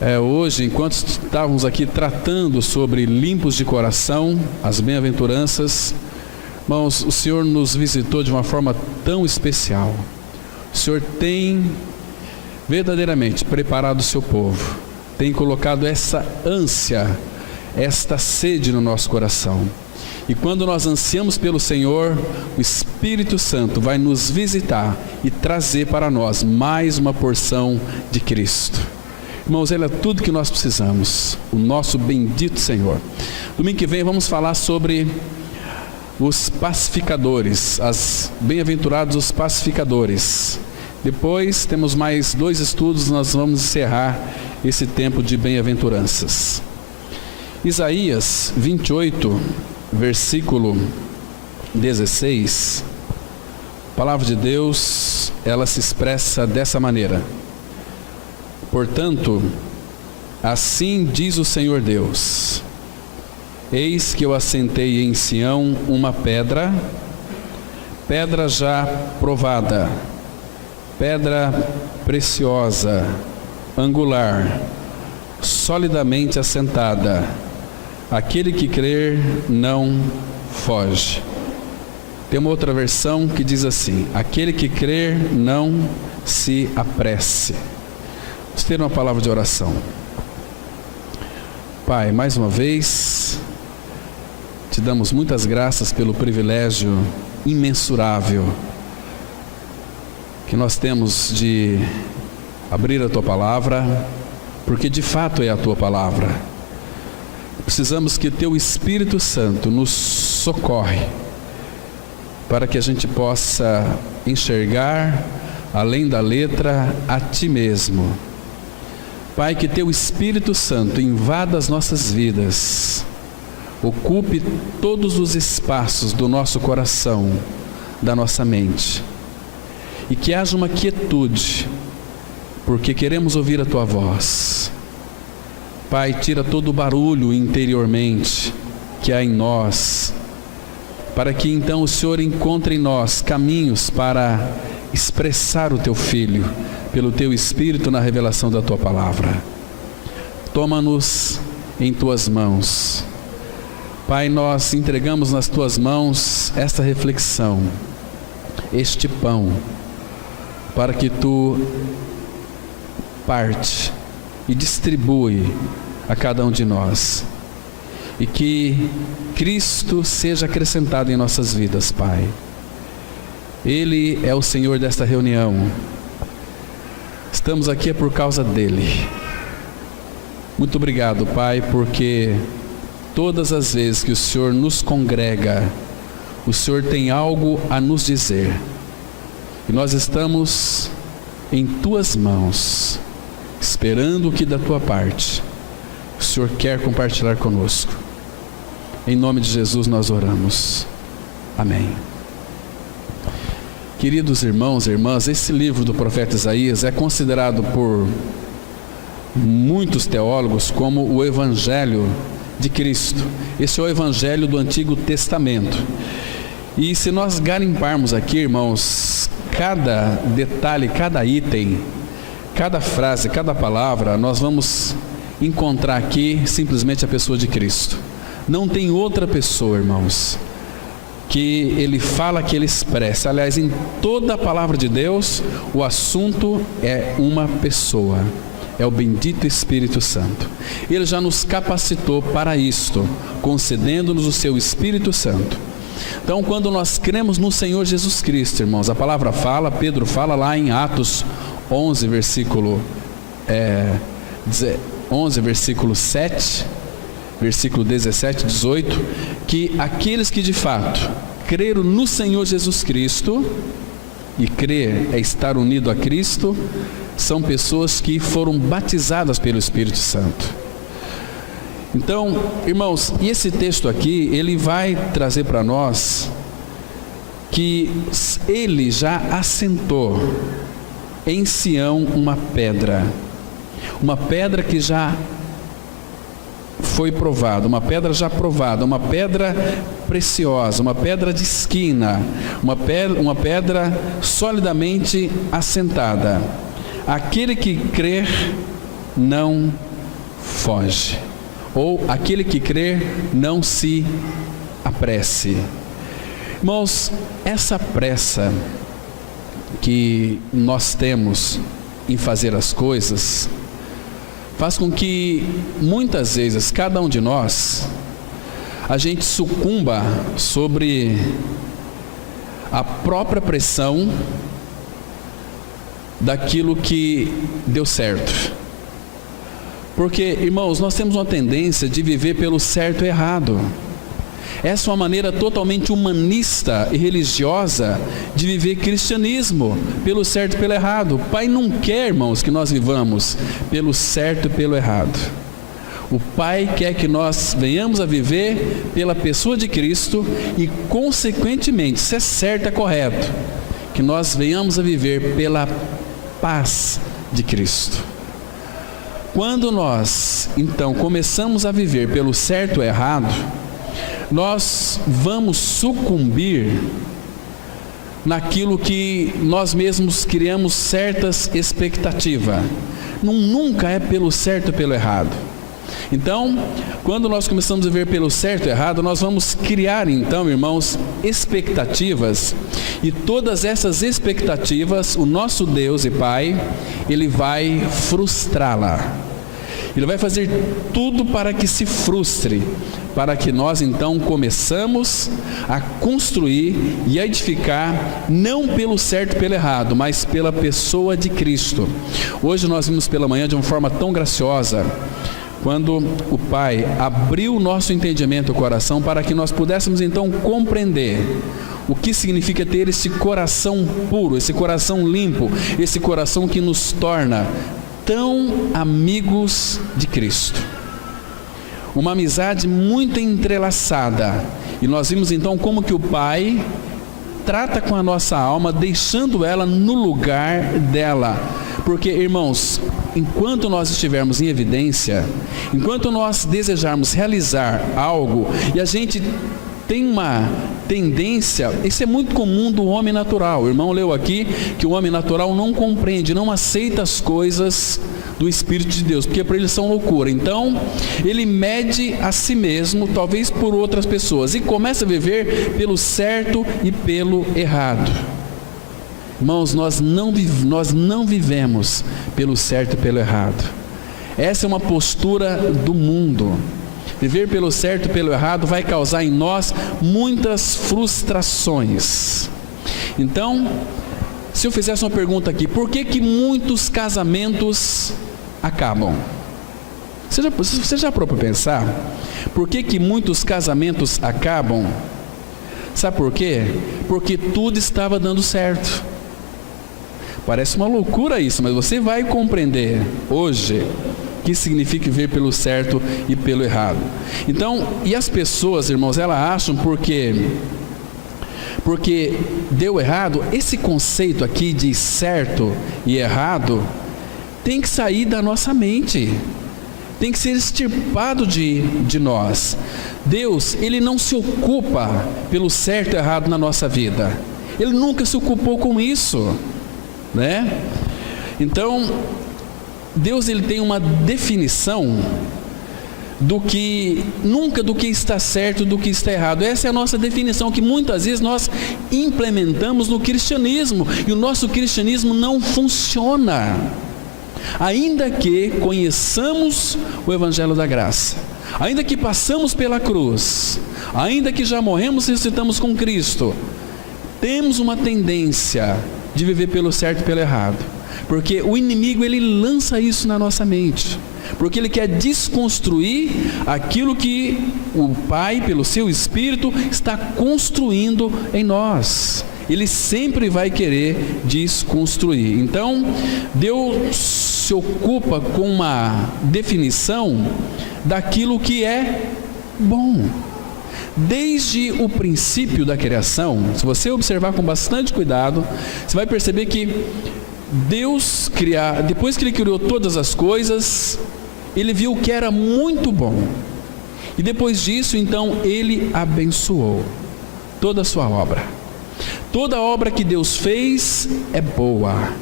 Hoje, enquanto estávamos aqui tratando sobre limpos de coração, as bem-aventuranças, irmãos, o Senhor nos visitou de uma forma tão especial. O Senhor tem verdadeiramente preparado o seu povo, tem colocado essa ânsia, esta sede no nosso coração. E quando nós ansiamos pelo Senhor, o Espírito Santo vai nos visitar e trazer para nós mais uma porção de Cristo. Irmãos, Ele é tudo que nós precisamos, o nosso bendito Senhor. Domingo que vem vamos falar sobre os pacificadores, bem-aventurados os pacificadores. Depois temos mais 2 estudos, nós vamos encerrar esse tempo de bem-aventuranças. Isaías 28, versículo 16, a palavra de Deus, ela se expressa dessa maneira: portanto, assim diz o Senhor Deus, eis que eu assentei em Sião uma pedra, pedra já provada, pedra preciosa, angular, solidamente assentada. Aquele que crer não foge. Tem uma outra versão que diz assim: aquele que crer não se apresse. Vamos ter uma palavra de oração. Pai, mais uma vez, te damos muitas graças pelo privilégio imensurável que nós temos de abrir a Tua Palavra, porque de fato é a Tua Palavra. Precisamos que Teu Espírito Santo nos socorre, para que a gente possa enxergar, além da letra, a Ti mesmo. Pai, que Teu Espírito Santo invada as nossas vidas, ocupe todos os espaços do nosso coração, da nossa mente, e que haja uma quietude, porque queremos ouvir a Tua voz. Pai, tira todo o barulho interiormente que há em nós, para que então o Senhor encontre em nós caminhos para expressar o Teu Filho, pelo Teu Espírito na revelação da Tua Palavra. Toma-nos em Tuas mãos. Pai, nós entregamos nas Tuas mãos esta reflexão, este pão, para que Tu parte e distribui a cada um de nós, e que Cristo seja acrescentado em nossas vidas, Pai. Ele é o Senhor desta reunião, estamos aqui por causa dEle. Muito obrigado, Pai, porque todas as vezes que o Senhor nos congrega, o Senhor tem algo a nos dizer, e nós estamos em Tuas mãos, esperando o que da Tua parte o Senhor quer compartilhar conosco. Em nome de Jesus nós oramos. Amém. Queridos irmãos e irmãs, esse livro do profeta Isaías é considerado por muitos teólogos como o Evangelho de Cristo. Esse é o Evangelho do Antigo Testamento. E se nós garimparmos aqui, irmãos, cada detalhe, cada item, cada frase, cada palavra, nós vamos encontrar aqui simplesmente a pessoa de Cristo. Não tem outra pessoa, irmãos, que Ele fala, que Ele expressa. Aliás, em toda a palavra de Deus, o assunto é uma pessoa, é o bendito Espírito Santo. Ele já nos capacitou para isto, concedendo-nos o Seu Espírito Santo. Então, quando nós cremos no Senhor Jesus Cristo, irmãos, a palavra fala, Pedro fala lá em Atos 11, versículo 7, versículo 17, 18, que aqueles que de fato creram no Senhor Jesus Cristo, e crer é estar unido a Cristo, são pessoas que foram batizadas pelo Espírito Santo. Então, irmãos, e esse texto aqui, ele vai trazer para nós que Ele já assentou em Sião uma pedra que já foi provada, uma pedra já provada, uma pedra preciosa, uma pedra de esquina, uma pedra solidamente assentada. Aquele que crer não foge. Ou aquele que crer, não se apresse. Irmãos, essa pressa que nós temos em fazer as coisas faz com que muitas vezes cada um de nós a gente sucumba sobre a própria pressão daquilo que deu certo. Porque, irmãos, nós temos uma tendência de viver pelo certo e errado. Essa é uma maneira totalmente humanista e religiosa de viver cristianismo, pelo certo e pelo errado. O Pai não quer, irmãos, que nós vivamos pelo certo e pelo errado. O Pai quer que nós venhamos a viver pela pessoa de Cristo e, consequentemente, se é certo, é correto, que nós venhamos a viver pela paz de Cristo. Quando nós, então, começamos a viver pelo certo e errado, nós vamos sucumbir naquilo que nós mesmos criamos certas expectativas. Nunca é pelo certo e pelo errado. Então, quando nós começamos a viver pelo certo e errado, nós vamos criar, então, irmãos, expectativas, e todas essas expectativas, o nosso Deus e Pai, Ele vai frustrá-la. Ele vai fazer tudo para que se frustre, para que nós, então, começamos a construir e a edificar, não pelo certo e pelo errado, mas pela pessoa de Cristo. Hoje nós vimos pela manhã de uma forma tão graciosa, quando o Pai abriu o nosso entendimento, o coração, para que nós pudéssemos então compreender o que significa ter esse coração puro, esse coração limpo, esse coração que nos torna tão amigos de Cristo. Uma amizade muito entrelaçada. E nós vimos então como que o Pai trata com a nossa alma, deixando ela no lugar dela. Porque, irmãos, enquanto nós estivermos em evidência, enquanto nós desejarmos realizar algo, e a gente tem uma tendência, isso é muito comum do homem natural. O irmão leu aqui que o homem natural não compreende, não aceita as coisas do Espírito de Deus, porque para ele são loucura. Então, ele mede a si mesmo, talvez por outras pessoas, e começa a viver pelo certo e pelo errado. Irmãos, nós não vivemos pelo certo e pelo errado. Essa é uma postura do mundo. Viver pelo certo e pelo errado vai causar em nós muitas frustrações. Então, se eu fizesse uma pergunta aqui, por que muitos casamentos acabam? Você já parou para pensar? Por que muitos casamentos acabam? Sabe por quê? Porque tudo estava dando certo. Parece uma loucura isso, mas você vai compreender hoje o que significa viver pelo certo e pelo errado. Então, e as pessoas, irmãos, elas acham porque deu errado, esse conceito aqui de certo e errado tem que sair da nossa mente, tem que ser extirpado de nós. Deus, Ele não se ocupa pelo certo e errado na nossa vida. Ele nunca se ocupou com isso, né? Então, Deus, Ele tem uma definição do que está certo, do que está errado. Essa é a nossa definição, que muitas vezes nós implementamos no cristianismo, e o nosso cristianismo não funciona, ainda que conheçamos o Evangelho da Graça, ainda que passamos pela cruz, ainda que já morremos e ressuscitamos com Cristo, temos uma tendência de viver pelo certo e pelo errado, porque o inimigo, ele lança isso na nossa mente, porque ele quer desconstruir aquilo que o Pai, pelo seu Espírito, está construindo em nós. Ele sempre vai querer desconstruir. Então, Deus se ocupa com uma definição daquilo que é bom. Desde o princípio da criação, se você observar com bastante cuidado, você vai perceber que Deus depois que Ele criou todas as coisas, Ele viu que era muito bom, e depois disso, então, Ele abençoou toda a sua obra. Toda obra que Deus fez é boa.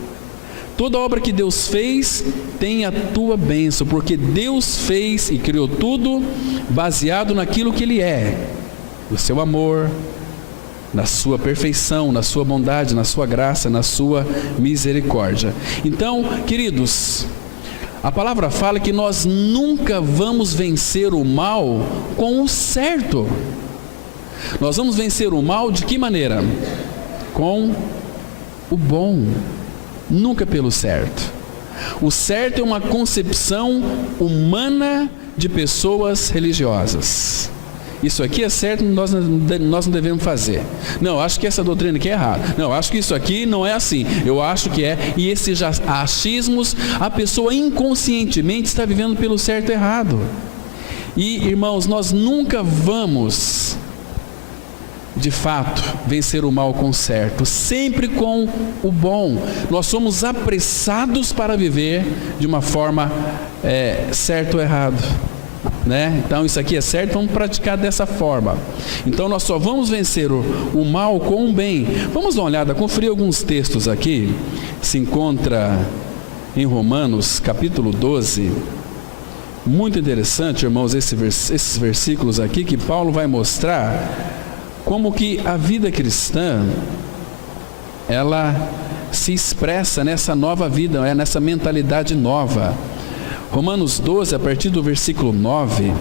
Toda obra que Deus fez tem a tua bênção, porque Deus fez e criou tudo baseado naquilo que Ele é, no seu amor, na sua perfeição, na sua bondade, na sua graça, na sua misericórdia. Então, queridos, a palavra fala que nós nunca vamos vencer o mal com o certo. Nós vamos vencer o mal de que maneira? Com o bom, nunca pelo certo. O certo é uma concepção humana de pessoas religiosas. Isso aqui é certo, nós não devemos fazer. Não, acho que essa doutrina aqui é errada. Não, acho que isso aqui não é assim. Eu acho que é. E esses achismos, a pessoa inconscientemente está vivendo pelo certo e errado. E, irmãos, nós nunca vamos, de fato, vencer o mal com o certo, sempre com o bom. Nós somos apressados para viver de uma forma certo ou errado, né? Então isso aqui é certo, vamos praticar dessa forma. Então nós só vamos vencer o mal com o bem. Vamos dar uma olhada, conferir alguns textos aqui. Se encontra em Romanos capítulo 12. Muito interessante, irmãos, esses versículos aqui, que Paulo vai mostrar como que a vida cristã, ela se expressa nessa nova vida, nessa mentalidade nova. Romanos 12, a partir do versículo 9,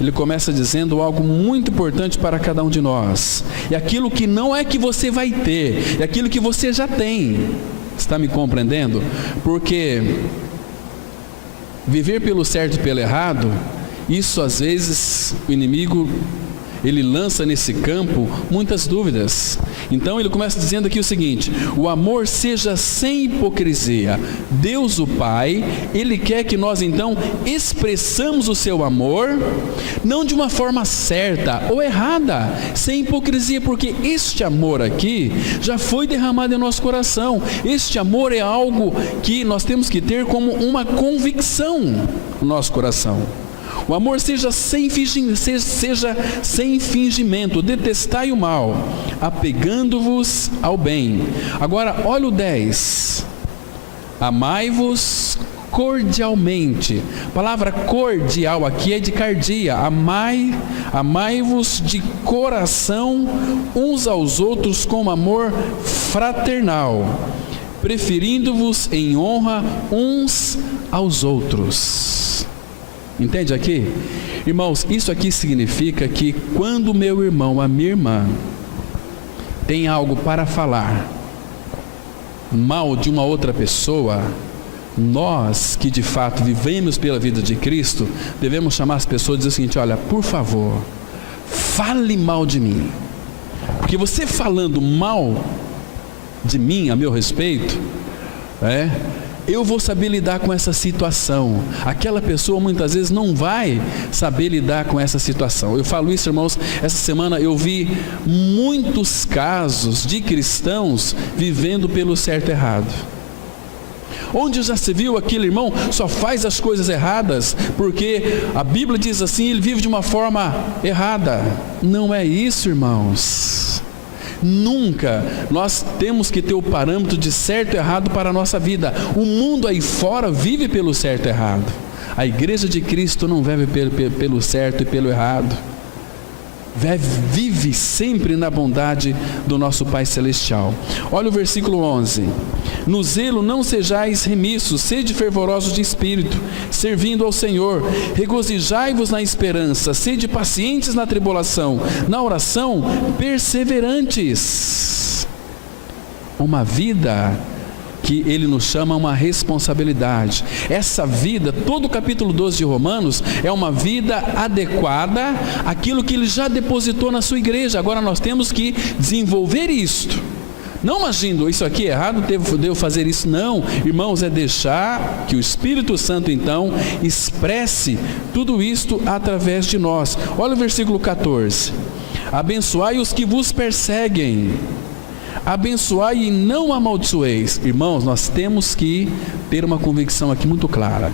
ele começa dizendo algo muito importante para cada um de nós. E aquilo que não é que você vai ter, é aquilo que você já tem. Está me compreendendo? Porque viver pelo certo e pelo errado, isso às vezes o inimigo, ele lança nesse campo muitas dúvidas. Então ele começa dizendo aqui o seguinte: o amor seja sem hipocrisia. Deus o Pai, Ele quer que nós então expressamos o seu amor, não de uma forma certa ou errada, sem hipocrisia, porque este amor aqui já foi derramado em nosso coração. Este amor é algo que nós temos que ter como uma convicção no nosso coração. O amor seja sem fingimento, detestai o mal, apegando-vos ao bem. Agora, olha o 10. Amai-vos cordialmente. A palavra cordial aqui é de cardia. Amai-vos de coração uns aos outros com amor fraternal, preferindo-vos em honra uns aos outros. Entende aqui? Irmãos, isso aqui significa que quando o meu irmão, a minha irmã, tem algo para falar mal de uma outra pessoa, nós que de fato vivemos pela vida de Cristo, devemos chamar as pessoas e dizer o seguinte: olha, por favor, fale mal de mim, porque você falando mal de mim a meu respeito, eu vou saber lidar com essa situação. Aquela pessoa muitas vezes não vai saber lidar com essa situação. Eu falo isso, irmãos, essa semana eu vi muitos casos de cristãos vivendo pelo certo e errado. Onde já se viu aquele irmão só faz as coisas erradas porque a Bíblia diz assim, ele vive de uma forma errada. Não é isso, irmãos. Nunca. Nós temos que ter o parâmetro de certo e errado para a nossa vida. O mundo aí fora vive pelo certo e errado. A igreja de Cristo não vive pelo certo e pelo errado. Vive sempre na bondade do nosso Pai Celestial. Olha o versículo 11. No zelo não sejais remissos, sede fervorosos de espírito, servindo ao Senhor. Regozijai-vos na esperança, sede pacientes na tribulação, na oração perseverantes. Uma vida que ele nos chama uma responsabilidade. Essa vida, todo o capítulo 12 de Romanos, é uma vida adequada àquilo que ele já depositou na sua igreja. Agora nós temos que desenvolver isto. Não agindo, isso aqui é errado, devo fazer isso. Não, irmãos, é deixar que o Espírito Santo então expresse tudo isto através de nós. Olha o versículo 14. Abençoai os que vos perseguem, abençoai e não amaldiçoeis. Irmãos, nós temos que ter uma convicção aqui muito clara.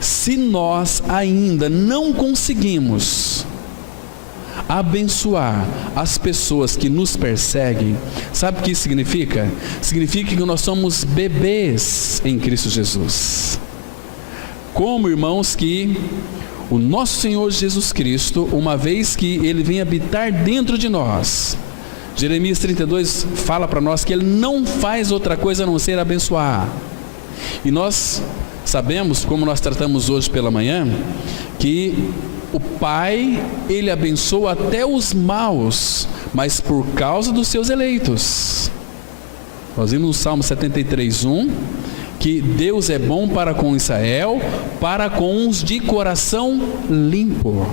Se nós ainda não conseguimos abençoar as pessoas que nos perseguem, sabe o que isso significa? Significa que nós somos bebês em Cristo Jesus. Como, irmãos, que o nosso Senhor Jesus Cristo, uma vez que Ele vem habitar dentro de nós, Jeremias 32 fala para nós que Ele não faz outra coisa a não ser abençoar. E nós sabemos, como nós tratamos hoje pela manhã, que o Pai, Ele abençoa até os maus, mas por causa dos seus eleitos. Nós vimos no Salmo 73:1, que Deus é bom para com Israel, para com os de coração limpo.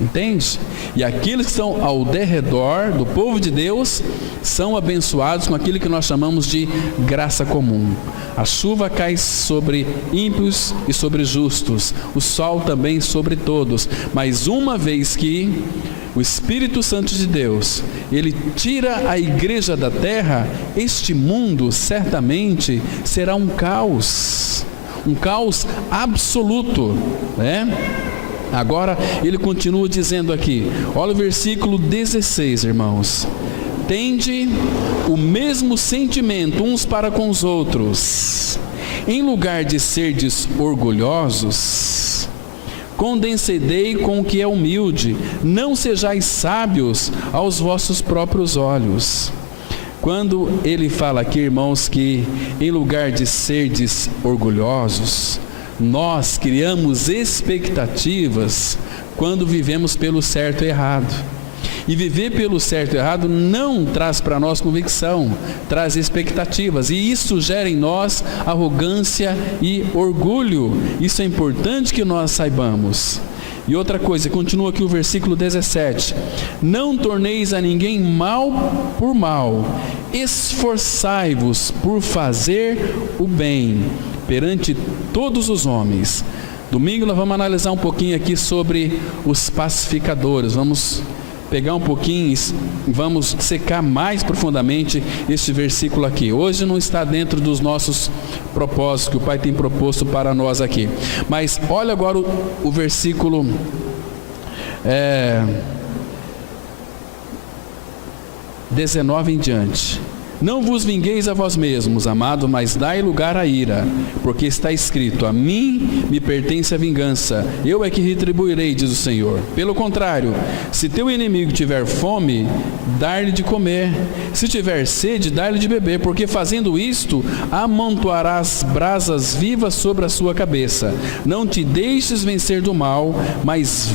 Entende? E aqueles que estão ao derredor do povo de Deus são abençoados com aquilo que nós chamamos de graça comum. A chuva cai sobre ímpios e sobre justos, o sol também sobre todos. Mas uma vez que o Espírito Santo de Deus, Ele tira a igreja da terra, este mundo certamente será um caos absoluto, né? Agora ele continua dizendo aqui, olha o versículo 16, irmãos: tende o mesmo sentimento uns para com os outros, em lugar de serdes orgulhosos, condescendei com o que é humilde, não sejais sábios aos vossos próprios olhos. Quando ele fala aqui, irmãos, que em lugar de serdes orgulhosos, nós criamos expectativas quando vivemos pelo certo e errado. E viver pelo certo e errado não traz para nós convicção, traz expectativas. E isso gera em nós arrogância e orgulho. Isso é importante que nós saibamos. E outra coisa, continua aqui o versículo 17: não torneis a ninguém mal por mal, esforçai-vos por fazer o bem perante todos os homens. Domingo nós vamos analisar um pouquinho aqui sobre os pacificadores. Vamos pegar um pouquinho, vamos secar mais profundamente este versículo aqui. Hoje não está dentro dos nossos propósitos que o Pai tem proposto para nós aqui. Mas olha agora o versículo 19 em diante. Não vos vingueis a vós mesmos, amado, mas dai lugar à ira, porque está escrito: a mim me pertence a vingança, eu é que retribuirei, diz o Senhor. Pelo contrário, se teu inimigo tiver fome, dar-lhe de comer, se tiver sede, dar-lhe de beber, porque fazendo isto, amontoarás brasas vivas sobre a sua cabeça. Não te deixes vencer do mal, mas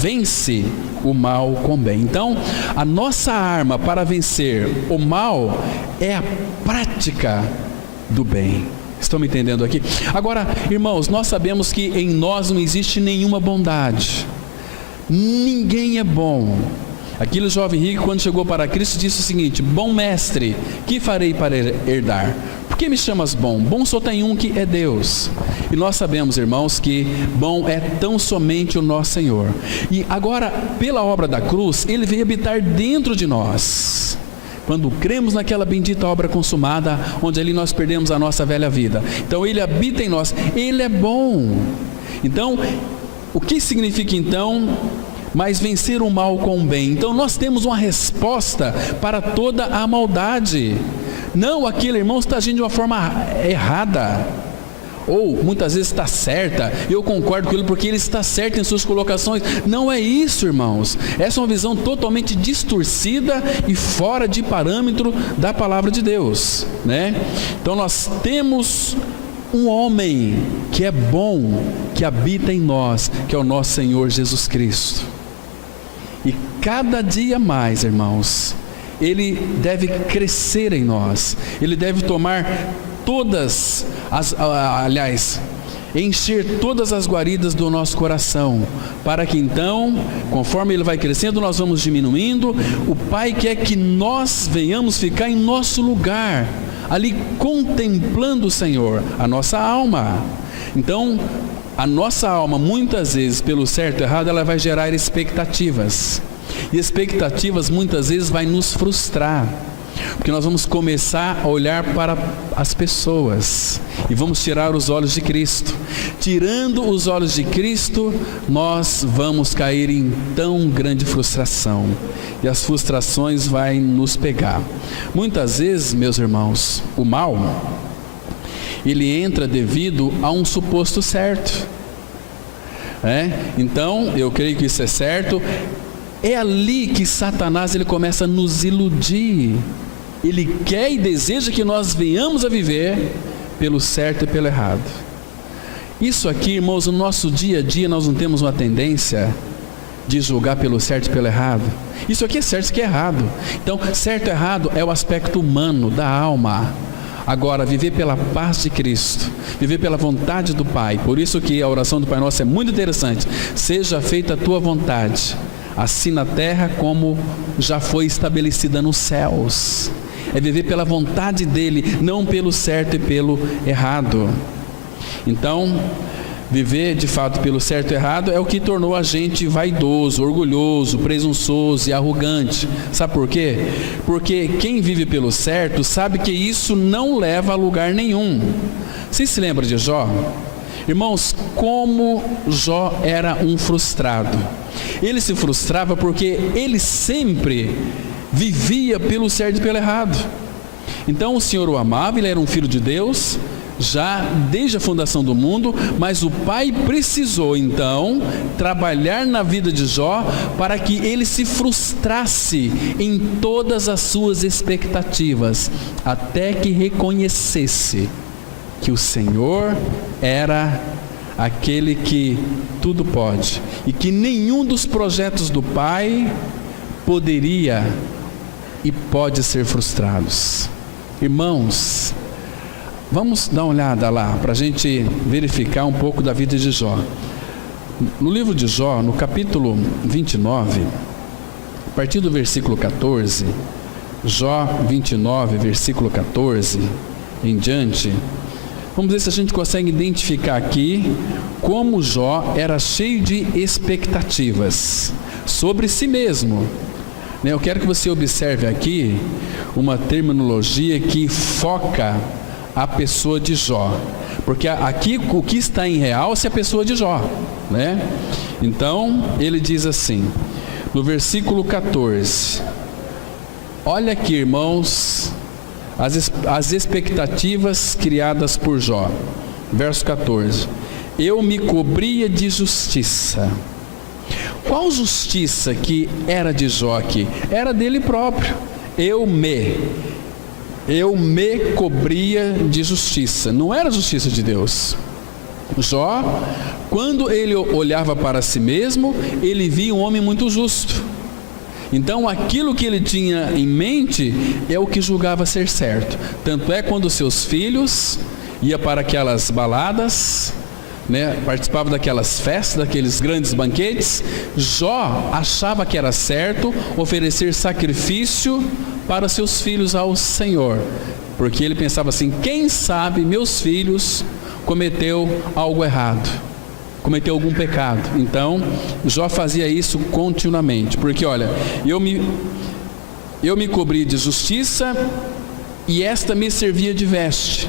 vence o mal com bem. Então, a nossa arma para vencer o mal é a prática do bem. Estão me entendendo aqui? Agora, irmãos, nós sabemos que em nós não existe nenhuma bondade. Ninguém é bom. Aquele jovem rico, quando chegou para Cristo, disse o seguinte: bom mestre, que farei para herdar? Por que me chamas bom? Bom só tem um, que é Deus. E nós sabemos, irmãos, que bom é tão somente o nosso Senhor. E agora, pela obra da cruz, Ele veio habitar dentro de nós. Quando cremos naquela bendita obra consumada, onde ali nós perdemos a nossa velha vida. Então Ele habita em nós, Ele é bom. Então, o que significa então mas vencer o mal com o bem? Então nós temos uma resposta para toda a maldade. Não, aquele irmão está agindo de uma forma errada, ou muitas vezes está certa, eu concordo com ele porque ele está certo em suas colocações. Não é isso, irmãos. Essa é uma visão totalmente distorcida e fora de parâmetro da palavra de Deus, né? Então nós temos um homem que é bom, que habita em nós, que é o nosso Senhor Jesus Cristo. E cada dia mais, irmãos, Ele deve crescer em nós. Ele deve tomar todas as, encher todas as guaridas do nosso coração, para que então, conforme Ele vai crescendo, nós vamos diminuindo. O Pai quer que nós venhamos ficar em nosso lugar, ali contemplando o Senhor, a nossa alma. Então, a nossa alma, muitas vezes, pelo certo e errado, ela vai gerar expectativas. E expectativas, muitas vezes, vai nos frustrar. Porque nós vamos começar a olhar para as pessoas e vamos tirar os olhos de Cristo. Tirando os olhos de Cristo, nós vamos cair em tão grande frustração. E as frustrações vão nos pegar. Muitas vezes, meus irmãos, o mal, ele entra devido a um suposto certo. Então, eu creio que isso é certo. É ali que Satanás ele começa a nos iludir. Ele quer e deseja que nós venhamos a viver pelo certo e pelo errado. Isso aqui, irmãos, no nosso dia a dia nós não temos uma tendência de julgar pelo certo e pelo errado. Isso aqui é certo, isso aqui é errado. Então, certo e errado é o aspecto humano, da alma. Agora, viver pela paz de Cristo, viver pela vontade do Pai. Por isso que a oração do Pai Nosso é muito interessante. Seja feita a tua vontade, assim na terra como já foi estabelecida nos céus. É viver pela vontade dele, não pelo certo e pelo errado. Então, viver de fato pelo certo e errado é o que tornou a gente vaidoso, orgulhoso, presunçoso e arrogante. Sabe por quê? Porque quem vive pelo certo sabe que isso não leva a lugar nenhum. Vocês se lembram de Jó? Irmãos, como Jó era um frustrado. Ele se frustrava porque ele sempre vivia pelo certo e pelo errado. Então o Senhor o amava, ele era um filho de Deus, já desde a fundação do mundo, mas o Pai precisou então trabalhar na vida de Jó para que ele se frustrasse em todas as suas expectativas, até que reconhecesse que o Senhor era aquele que tudo pode e que nenhum dos projetos do Pai poderia e pode ser frustrados. Irmãos, vamos dar uma olhada lá para a gente verificar um pouco da vida de Jó. No livro de Jó, no capítulo 29, a partir do versículo 14, Jó 29, versículo 14 em diante, vamos ver se a gente consegue identificar aqui como Jó era cheio de expectativas sobre si mesmo. Eu quero que você observe aqui uma terminologia que foca a pessoa de Jó, porque aqui o que está em realce é a pessoa de Jó, né? Então ele diz assim, no versículo 14, olha aqui, irmãos, as expectativas criadas por Jó. Verso 14, eu me cobria de justiça. Qual justiça que era de Jó aqui? Era dele próprio. Eu me cobria de justiça. Não era a justiça de Deus. Jó, quando ele olhava para si mesmo, ele via um homem muito justo. Então aquilo que ele tinha em mente é o que julgava ser certo. Tanto é quando seus filhos iam para aquelas baladas, participava daquelas festas, daqueles grandes banquetes, Jó achava que era certo oferecer sacrifício para seus filhos ao Senhor, porque ele pensava assim, quem sabe meus filhos cometeu algo errado, cometeu algum pecado. Então Jó fazia isso continuamente, porque olha, eu me cobri de justiça e esta me servia de veste,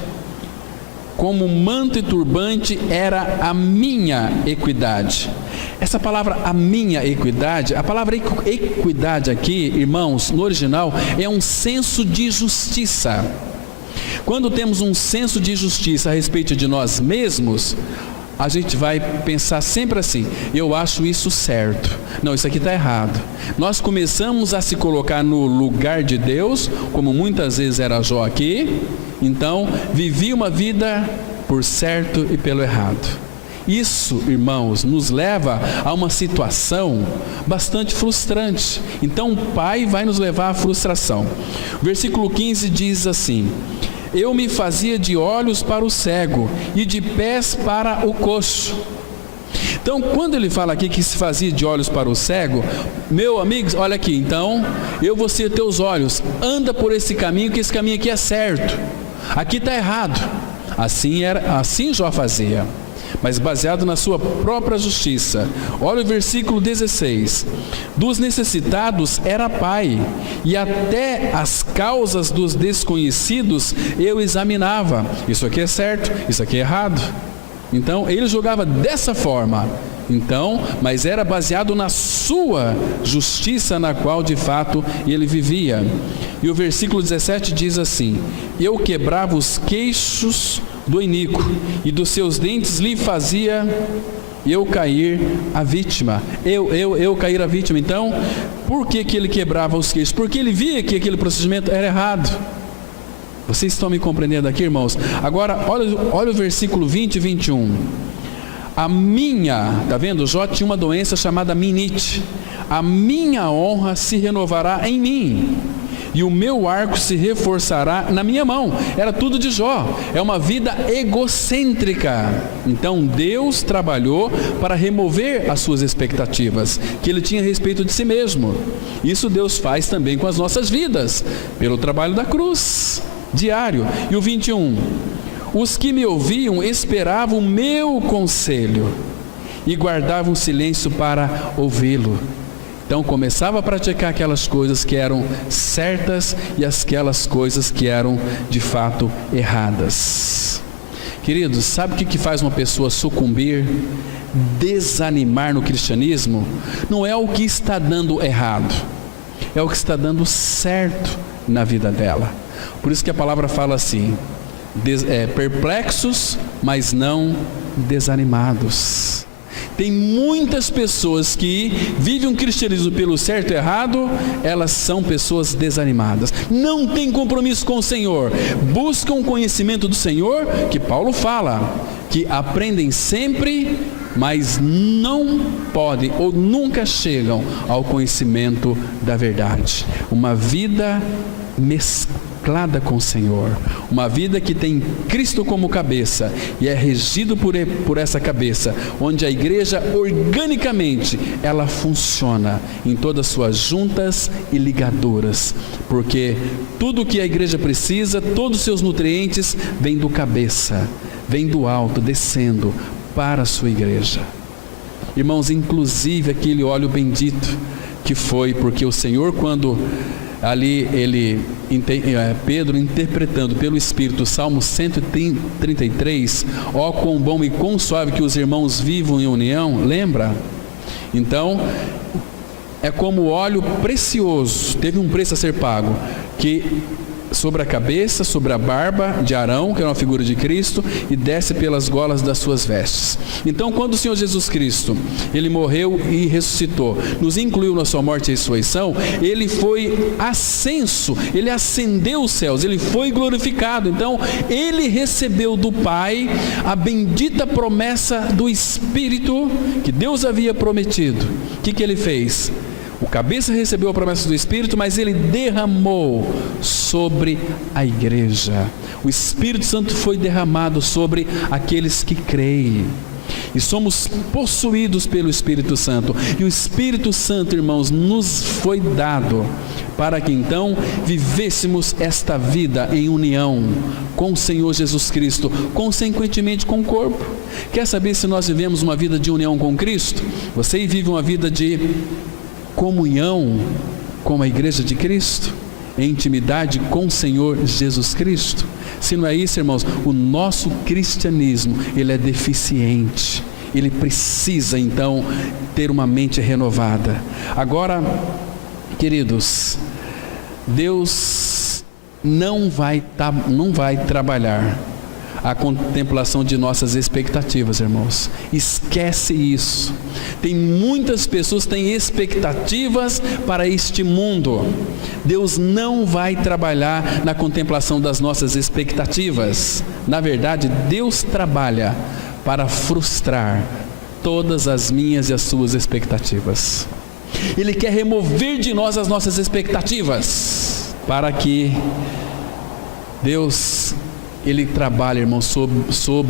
como manto e turbante era a minha equidade. Essa palavra, a minha equidade, a palavra equidade aqui, irmãos, no original, é um senso de justiça. Quando temos um senso de justiça a respeito de nós mesmos, a gente vai pensar sempre assim, eu acho isso certo, não, isso aqui está errado. Nós começamos a se colocar no lugar de Deus, como muitas vezes era Jó aqui, então vivia uma vida por certo e pelo errado. Isso, irmãos, nos leva a uma situação bastante frustrante. Então o Pai vai nos levar à frustração. O versículo 15 diz assim, eu me fazia de olhos para o cego e de pés para o coxo. Então, quando ele fala aqui que se fazia de olhos para o cego, meu amigo, olha aqui, então, eu vou ser teus olhos, anda por esse caminho, que esse caminho aqui é certo, aqui está errado. Assim Jó fazia. mas baseado na sua própria justiça. Olha o versículo 16: dos necessitados era pai, e até as causas dos desconhecidos eu examinava. Isso aqui é certo, isso aqui é errado. Então ele julgava dessa forma. Mas era baseado na sua justiça, na qual de fato ele vivia. E o versículo 17 diz assim: eu quebrava os queixos do iníquo, e dos seus dentes lhe fazia eu cair a vítima. Eu cair a vítima. Então, por que ele quebrava os queixos? Porque ele via que aquele procedimento era errado. Vocês estão me compreendendo aqui, irmãos? Agora, olha o versículo 20 e 21. Está vendo? Jó tinha uma doença chamada minite. A minha honra se renovará em mim, e o meu arco se reforçará na minha mão. Era tudo de Jó. É uma vida egocêntrica. Então Deus trabalhou para remover as suas expectativas que ele tinha a respeito de si mesmo. Isso Deus faz também com as nossas vidas, pelo trabalho da cruz diário. E o 21: os que me ouviam esperavam o meu conselho e guardavam silêncio para ouvi-lo. Então começava a praticar aquelas coisas que eram certas e aquelas coisas que eram de fato erradas. Queridos, sabe o que faz uma pessoa sucumbir, desanimar no cristianismo? Não é o que está dando errado, é o que está dando certo na vida dela. Por isso que a palavra fala assim: perplexos, mas não desanimados. Tem muitas pessoas que vivem um cristianismo pelo certo e errado, elas são pessoas desanimadas, não têm compromisso com o Senhor, buscam conhecimento do Senhor, que Paulo fala, que aprendem sempre, mas não podem ou nunca chegam ao conhecimento da verdade. Uma vida mesclada com o Senhor, uma vida que tem Cristo como cabeça e é regido por essa cabeça, onde a igreja organicamente ela funciona em todas as suas juntas e ligaduras, porque tudo que a igreja precisa, todos os seus nutrientes vem do cabeça, vem do alto, descendo para a sua igreja. Irmãos, inclusive aquele óleo bendito que foi, porque o Senhor, quando ali Pedro interpretando pelo Espírito Salmo 133, ó quão bom e quão suave que os irmãos vivam em união, lembra? Então é como óleo precioso, teve um preço a ser pago, que sobre a cabeça, sobre a barba de Arão, que era uma figura de Cristo, e desce pelas golas das suas vestes. Então, quando o Senhor Jesus Cristo, ele morreu e ressuscitou, nos incluiu na sua morte e ressurreição, ele foi ascenso, ele ascendeu os céus, ele foi glorificado. Então, ele recebeu do Pai a bendita promessa do Espírito que Deus havia prometido. O que ele fez? O cabeça recebeu a promessa do Espírito, mas ele derramou sobre a igreja. O Espírito Santo foi derramado sobre aqueles que creem. E somos possuídos pelo Espírito Santo. E o Espírito Santo, irmãos, nos foi dado para que então vivêssemos esta vida em união com o Senhor Jesus Cristo, consequentemente com o corpo. Quer saber se nós vivemos uma vida de união com Cristo? Você vive uma vida de comunhão com a igreja de Cristo, em intimidade com o Senhor Jesus Cristo? Se não é isso, irmãos, o nosso cristianismo, ele é deficiente, ele precisa então ter uma mente renovada. Agora, queridos, Deus não vai trabalhar a contemplação de nossas expectativas, irmãos. Esquece isso. Tem muitas pessoas que têm expectativas para este mundo. Deus não vai trabalhar na contemplação das nossas expectativas. Na verdade, Deus trabalha para frustrar todas as minhas e as suas expectativas. Ele quer remover de nós as nossas expectativas, para que Deus, ele trabalha, irmãos,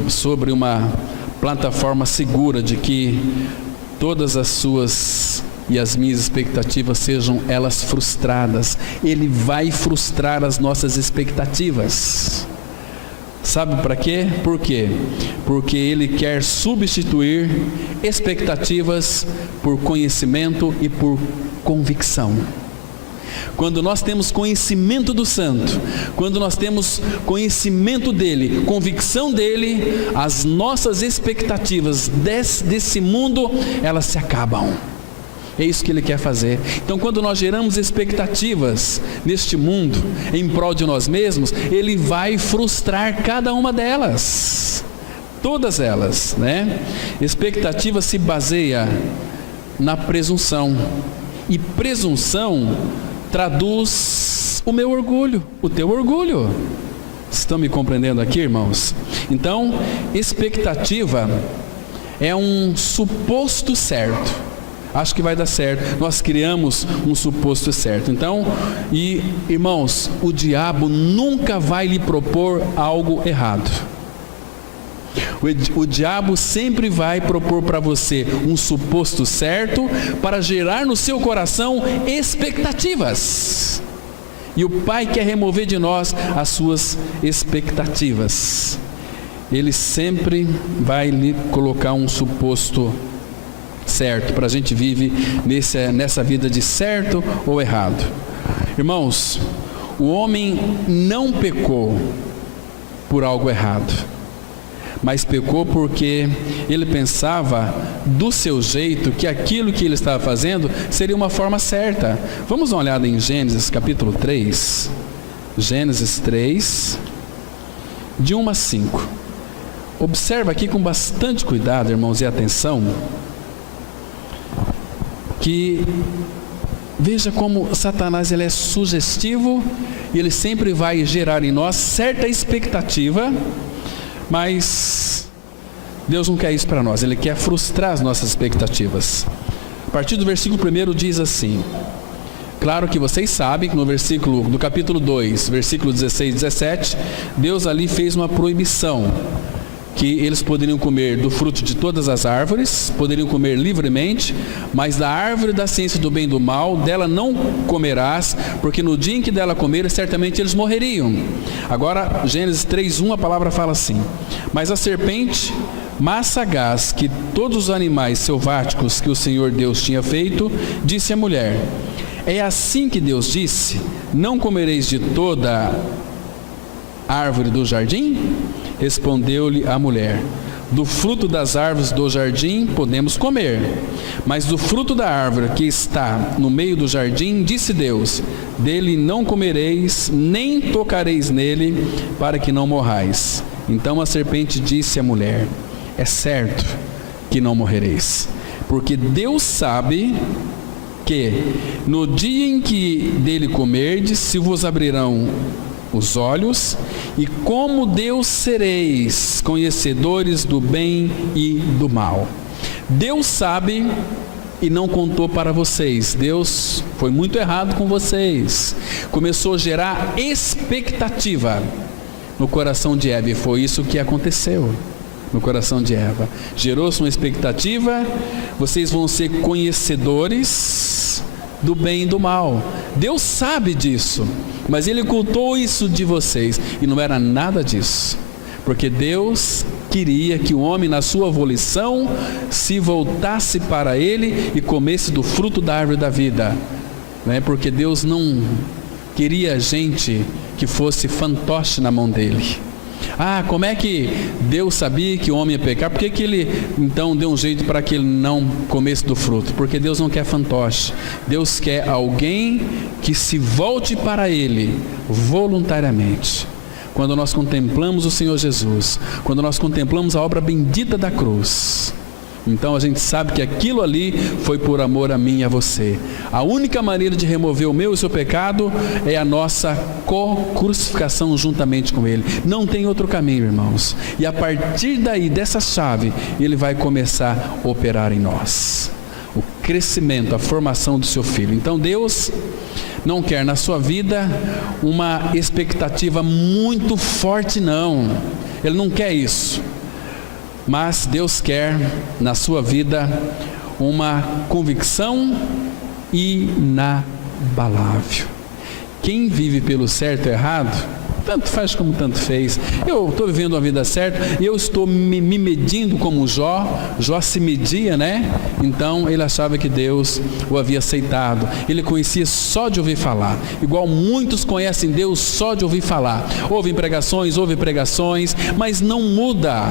sobre uma plataforma segura de que todas as suas e as minhas expectativas sejam elas frustradas. Ele vai frustrar as nossas expectativas. Sabe para quê? Por quê? Porque ele quer substituir expectativas por conhecimento e por convicção. Quando nós temos conhecimento do Santo, quando nós temos conhecimento dele, convicção dele, as nossas expectativas desse mundo, elas se acabam. É isso que ele quer fazer. Então, quando nós geramos expectativas neste mundo, em prol de nós mesmos, ele vai frustrar cada uma delas. Todas elas, né? Expectativa se baseia na presunção. E presunção traduz o meu orgulho, o teu orgulho. Estão me compreendendo aqui, irmãos? Então, expectativa é um suposto certo. Acho que vai dar certo. Nós criamos um suposto certo. Então, irmãos, o diabo nunca vai lhe propor algo errado. O diabo sempre vai propor para você um suposto certo para gerar no seu coração expectativas. E o Pai quer remover de nós as suas expectativas. Ele sempre vai lhe colocar um suposto certo, para a gente vive nessa vida de certo ou errado. Irmãos, o homem não pecou por algo errado, mas pecou porque ele pensava do seu jeito que aquilo que ele estava fazendo seria uma forma certa. Vamos dar uma olhada em Gênesis capítulo 3, Gênesis 3, de 1 a 5. Observa aqui com bastante cuidado, irmãos, e atenção, que veja como Satanás ele é sugestivo e ele sempre vai gerar em nós certa expectativa, mas Deus não quer isso para nós, Ele quer frustrar as nossas expectativas. A partir do versículo 1 diz assim, claro que vocês sabem que no capítulo 2, versículo 16 e 17, Deus ali fez uma proibição, que eles poderiam comer do fruto de todas as árvores, poderiam comer livremente, mas da árvore da ciência do bem e do mal, dela não comerás, porque no dia em que dela comeres, certamente eles morreriam. Agora, Gênesis 3:1, a palavra fala assim, mas a serpente, mais sagaz que todos os animais selváticos que o Senhor Deus tinha feito, disse à mulher, é assim que Deus disse, não comereis de toda árvore do jardim? Respondeu-lhe a mulher, do fruto das árvores do jardim podemos comer, mas do fruto da árvore que está no meio do jardim, disse Deus, dele não comereis, nem tocareis nele, para que não morrais. Então a serpente disse à mulher, é certo que não morrereis, porque Deus sabe que no dia em que dele comerdes, se vos abrirão os olhos, e como Deus sereis conhecedores do bem e do mal. Deus sabe e não contou para vocês. Deus foi muito errado com vocês. Começou a gerar expectativa no coração de Eva, e foi isso que aconteceu no coração de Eva. Gerou-se uma expectativa, vocês vão ser conhecedores do bem e do mal. Deus sabe disso, mas Ele ocultou isso de vocês, e não era nada disso, porque Deus queria que o homem, na sua volição, se voltasse para Ele e comesse do fruto da árvore da vida, né? Porque Deus não queria gente que fosse fantoche na mão dele. Como é que Deus sabia que o homem ia pecar? Por que Ele então deu um jeito para que ele não comesse do fruto? Porque Deus não quer fantoche. Deus quer alguém que se volte para Ele voluntariamente. Quando nós contemplamos o Senhor Jesus, quando nós contemplamos a obra bendita da cruz, então a gente sabe que aquilo ali foi por amor a mim e a você. A única maneira de remover o meu e o seu pecado é a nossa co-crucificação juntamente com Ele. Não tem outro caminho, irmãos. E a partir daí, dessa chave, Ele vai começar a operar em nós o crescimento, a formação do seu filho. Então Deus não quer na sua vida uma expectativa muito forte, não. Ele não quer isso. Mas Deus quer na sua vida uma convicção inabalável. Quem vive pelo certo e errado tanto faz como tanto fez. Eu estou vivendo uma vida certa e eu estou me medindo como Jó. Jó se media, né? Então ele achava que Deus o havia aceitado. Ele conhecia só de ouvir falar. Igual muitos conhecem Deus só de ouvir falar. Ouvem pregações, mas não muda.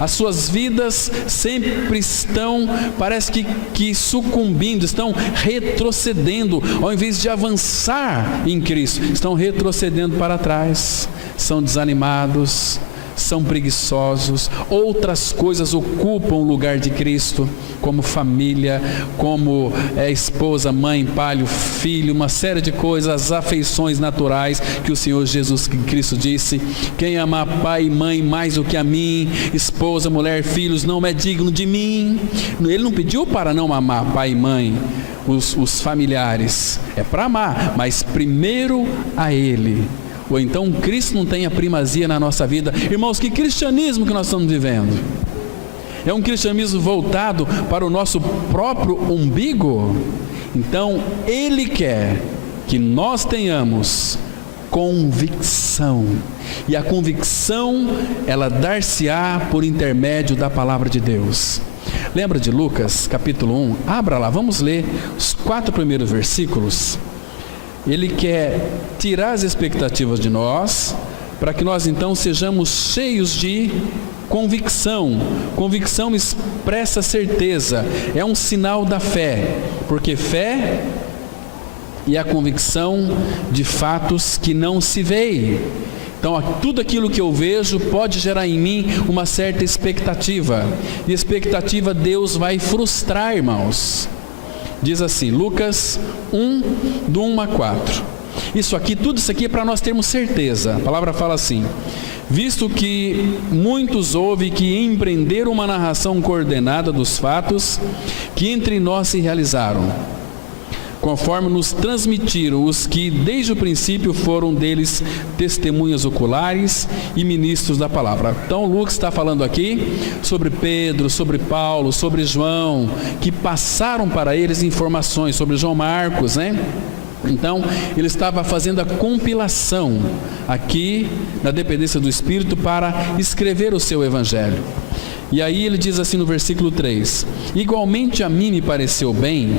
As suas vidas sempre estão, parece que sucumbindo, estão retrocedendo. Ao invés de avançar em Cristo, estão retrocedendo para trás. São desanimados, são preguiçosos, outras coisas ocupam o lugar de Cristo, como família, como esposa, mãe, pai, filho, uma série de coisas, as afeições naturais que o Senhor Jesus Cristo disse: quem amar pai e mãe mais do que a mim, esposa, mulher, filhos, não é digno de mim. Ele não pediu para não amar pai e mãe, os familiares, é para amar, mas primeiro a Ele. Ou então Cristo não tem a primazia na nossa vida. Irmãos, que cristianismo que nós estamos vivendo? É um cristianismo voltado para o nosso próprio umbigo? Então Ele quer que nós tenhamos convicção, e a convicção ela dar-se-á por intermédio da palavra de Deus. Lembra de Lucas capítulo 1? Abra lá, vamos ler os 4 primeiros versículos. Ele quer tirar as expectativas de nós, para que nós então sejamos cheios de convicção. Convicção expressa certeza, é um sinal da fé, porque fé é a convicção de fatos que não se veem. Então, tudo aquilo que eu vejo pode gerar em mim uma certa expectativa, e expectativa Deus vai frustrar, irmãos. Diz assim, Lucas 1, do 1 a 4. Tudo isso aqui é para nós termos certeza. A palavra fala assim: visto que muitos houve que empreenderam uma narração coordenada dos fatos que entre nós se realizaram, conforme nos transmitiram os que desde o princípio foram deles testemunhas oculares e ministros da palavra. Então Lucas está falando aqui sobre Pedro, sobre Paulo, sobre João, que passaram para eles informações, sobre João Marcos, né? Então ele estava fazendo a compilação aqui na dependência do Espírito para escrever o seu evangelho. E aí ele diz assim no versículo 3: igualmente a mim me pareceu bem,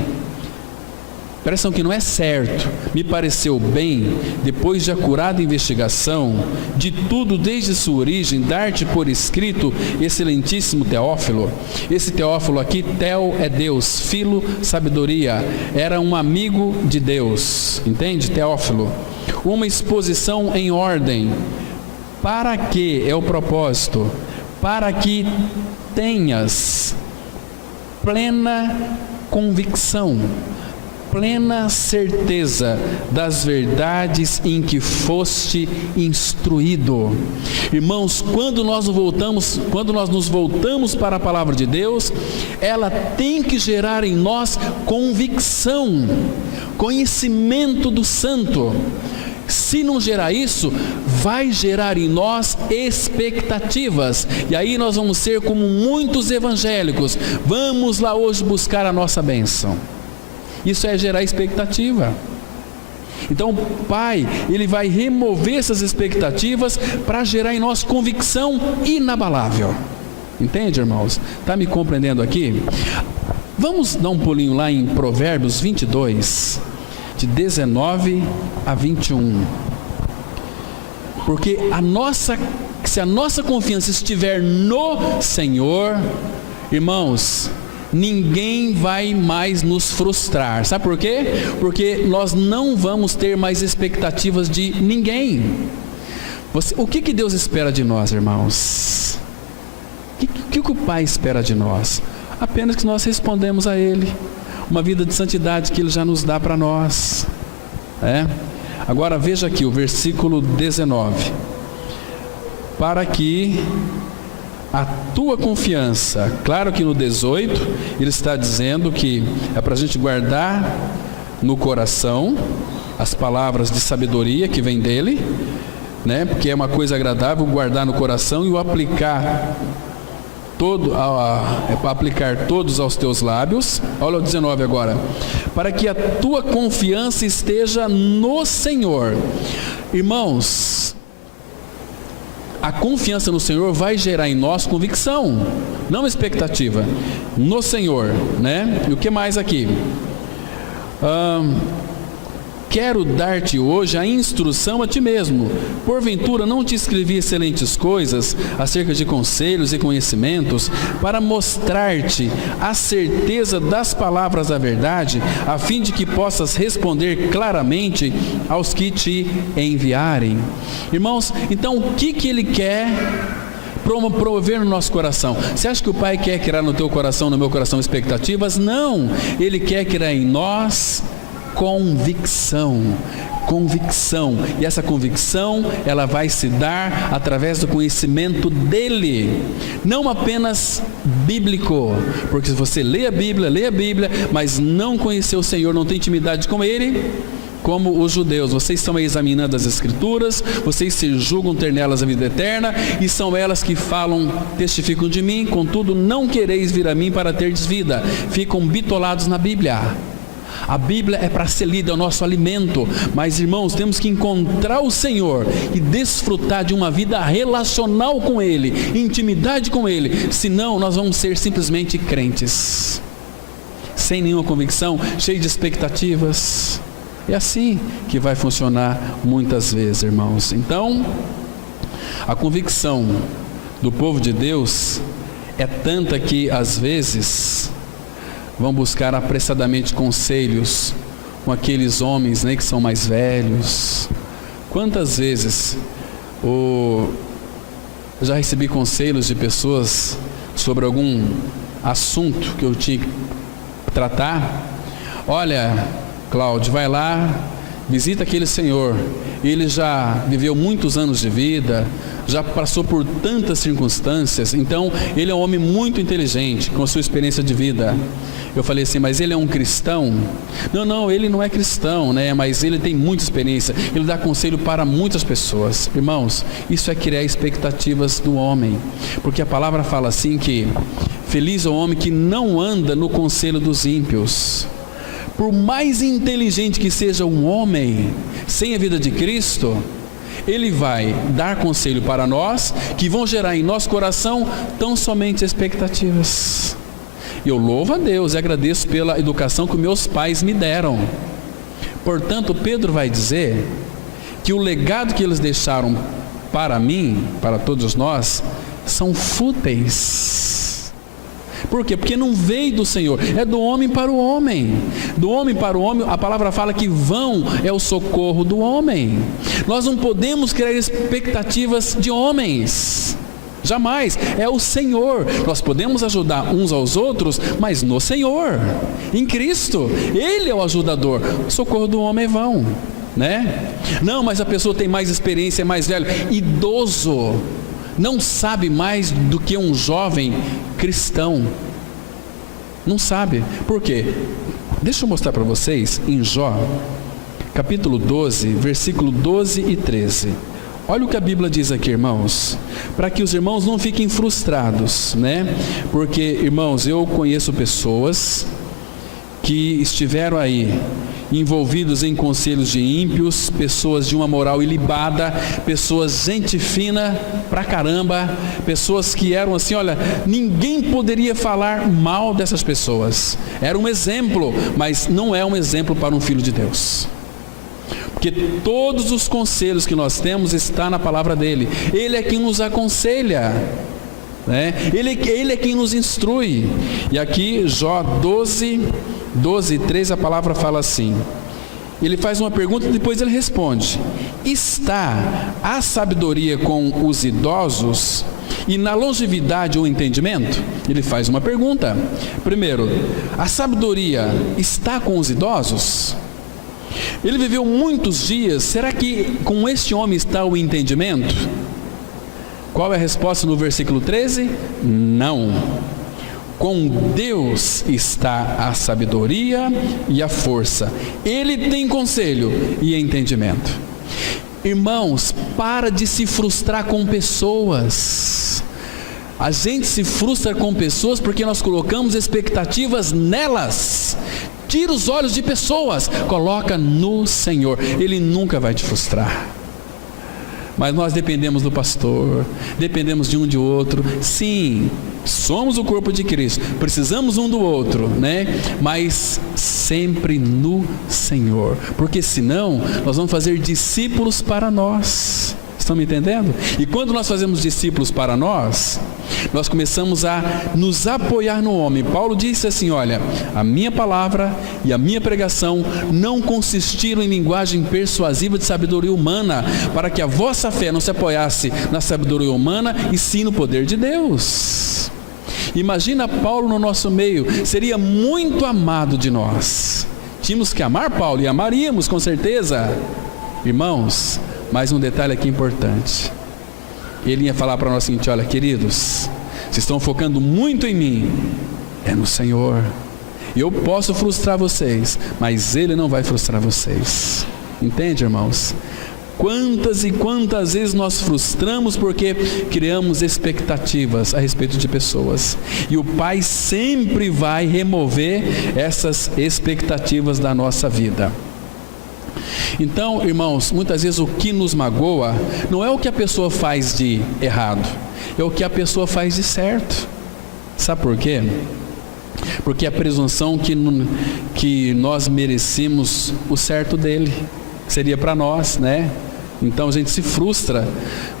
presta atenção que não é certo, me pareceu bem, depois de acurada investigação de tudo desde sua origem, dar-te por escrito, excelentíssimo Teófilo. Esse Teófilo aqui, Teo é Deus, Filo, sabedoria, era um amigo de Deus, entende? Teófilo, uma exposição em ordem. Para que é o propósito? Para que tenhas plena convicção, plena certeza das verdades em que foste instruído. Irmãos, quando nós nos voltamos para a palavra de Deus, ela tem que gerar em nós convicção, conhecimento do santo. Se não gerar isso, vai gerar em nós expectativas, e aí nós vamos ser como muitos evangélicos: vamos lá hoje buscar a nossa bênção. Isso é gerar expectativa. Então o Pai, Ele vai remover essas expectativas para gerar em nós convicção inabalável. Entende, irmãos? Está me compreendendo aqui? Vamos dar um pulinho lá em Provérbios 22, de 19 a 21. Porque se a nossa confiança estiver no Senhor, irmãos, ninguém vai mais nos frustrar. Sabe por quê? Porque nós não vamos ter mais expectativas de ninguém. O que Deus espera de nós, irmãos? O que o Pai espera de nós? Apenas que nós respondemos a Ele, uma vida de santidade que Ele já nos dá para nós. Agora veja aqui o versículo 19: para que a tua confiança, claro que no 18 ele está dizendo que é para a gente guardar no coração as palavras de sabedoria que vem dele, né? Porque é uma coisa agradável guardar no coração e o aplicar aplicar todos aos teus lábios. Olha o 19 agora: para que a tua confiança esteja no Senhor. Irmãos, a confiança no Senhor vai gerar em nós convicção, não expectativa, no Senhor, né? E o que mais aqui? Quero dar-te hoje a instrução a ti mesmo. Porventura não te escrevi excelentes coisas acerca de conselhos e conhecimentos, para mostrar-te a certeza das palavras da verdade, a fim de que possas responder claramente aos que te enviarem. Irmãos, então o que ele quer promover no nosso coração? Você acha que o Pai quer criar no teu coração, no meu coração, expectativas? Não, Ele quer criar em nós convicção, e essa convicção, ela vai se dar através do conhecimento dEle, não apenas bíblico, porque se você lê a Bíblia, mas não conhecer o Senhor, não tem intimidade com Ele, como os judeus, vocês estão aí examinando as Escrituras, vocês se julgam ter nelas a vida eterna, e são elas que falam, testificam de mim, contudo não quereis vir a mim para terdes vida, ficam bitolados na Bíblia. A Bíblia é para ser lida, é o nosso alimento, mas irmãos, temos que encontrar o Senhor e desfrutar de uma vida relacional com Ele, intimidade com Ele, senão nós vamos ser simplesmente crentes, sem nenhuma convicção, cheios de expectativas. É assim que vai funcionar muitas vezes, irmãos. Então, a convicção do povo de Deus é tanta que às vezes vão buscar apressadamente conselhos com aqueles homens, né, que são mais velhos. Quantas vezes eu já recebi conselhos de pessoas sobre algum assunto que eu tinha que tratar? Olha, Cláudio, vai lá, visita aquele senhor, ele já viveu muitos anos de vida, já passou por tantas circunstâncias, então ele é um homem muito inteligente, com a sua experiência de vida. Eu falei assim, mas ele é um cristão? Não, ele não é cristão, né? Mas ele tem muita experiência, ele dá conselho para muitas pessoas. Irmãos, isso é criar expectativas do homem, porque a palavra fala assim que feliz é o homem que não anda no conselho dos ímpios. Por mais inteligente que seja um homem, sem a vida de Cristo, ele vai dar conselho para nós, que vão gerar em nosso coração tão somente expectativas. Eu louvo a Deus e agradeço pela educação que meus pais me deram. Portanto, Pedro vai dizer que o legado que eles deixaram para mim, para todos nós, são fúteis. Por quê? Porque não veio do Senhor, é do homem para o homem. Do homem para o homem, a palavra fala que vão é o socorro do homem. Nós não podemos criar expectativas de homens. Jamais, é o Senhor. Nós podemos ajudar uns aos outros, mas no Senhor, em Cristo, Ele é o ajudador. O socorro do homem é vão, né? Não, mas a pessoa tem mais experiência, é mais velho, idoso, não sabe mais do que um jovem cristão. Não sabe. Por quê? Deixa eu mostrar para vocês em Jó, capítulo 12, versículo 12 e 13. Olha o que a Bíblia diz aqui, irmãos, para que os irmãos não fiquem frustrados, né? Porque, irmãos, eu conheço pessoas que estiveram aí envolvidos em conselhos de ímpios, pessoas de uma moral ilibada, pessoas gente fina pra caramba, pessoas que eram assim, olha, ninguém poderia falar mal dessas pessoas. Era um exemplo, mas não é um exemplo para um filho de Deus. Porque todos os conselhos que nós temos está na palavra dele. Ele é quem nos aconselha, né? Ele é quem nos instrui. E aqui Jó 12 e 3, a palavra fala assim. Ele faz uma pergunta e depois ele responde: está a sabedoria com os idosos e na longevidade o entendimento? Ele faz uma pergunta. Primeiro, a sabedoria está com os idosos? Ele viveu muitos dias, será que com este homem está o entendimento? Qual é a resposta no versículo 13? Não. Com Deus está a sabedoria e a força. Ele tem conselho e entendimento. Irmãos, para de se frustrar com pessoas. A gente se frustra com pessoas porque nós colocamos expectativas nelas. Tira os olhos de pessoas, coloca no Senhor. Ele nunca vai te frustrar. Mas nós dependemos do pastor, dependemos de um de outro. Sim, somos o corpo de Cristo, precisamos um do outro, né? Mas sempre no Senhor, porque senão nós vamos fazer discípulos para nós. Estão me entendendo? E quando nós fazemos discípulos para nós começamos a nos apoiar no homem. Paulo disse assim: olha, a minha palavra e a minha pregação não consistiram em linguagem persuasiva de sabedoria humana, para que a vossa fé não se apoiasse na sabedoria humana, e sim no poder de Deus. Imagina Paulo no nosso meio, seria muito amado de nós. Tínhamos que amar Paulo, e amaríamos com certeza. Irmãos, mais um detalhe aqui importante. Ele ia falar para nós o seguinte: olha, queridos, vocês estão focando muito em mim, é no Senhor. Eu posso frustrar vocês, mas Ele não vai frustrar vocês. Entende, irmãos? Quantas e quantas vezes nós frustramos porque criamos expectativas a respeito de pessoas, e o Pai sempre vai remover essas expectativas da nossa vida. Então, irmãos, muitas vezes o que nos magoa não é o que a pessoa faz de errado, é o que a pessoa faz de certo. Sabe por quê? Porque a presunção que nós merecemos o certo dele, seria para nós, né? Então a gente se frustra.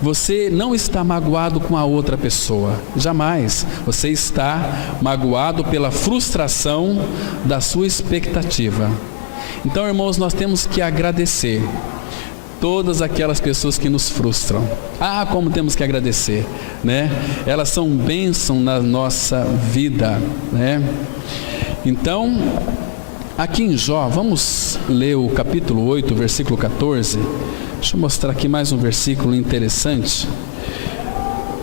Você não está magoado com a outra pessoa, jamais. Você está magoado pela frustração da sua expectativa. Então, irmãos, nós temos que agradecer todas aquelas pessoas que nos frustram. Ah, como temos que agradecer, né? Elas são bênção na nossa vida, né? Então, aqui em Jó, vamos ler o capítulo 8, versículo 14. Deixa eu mostrar aqui mais um versículo interessante.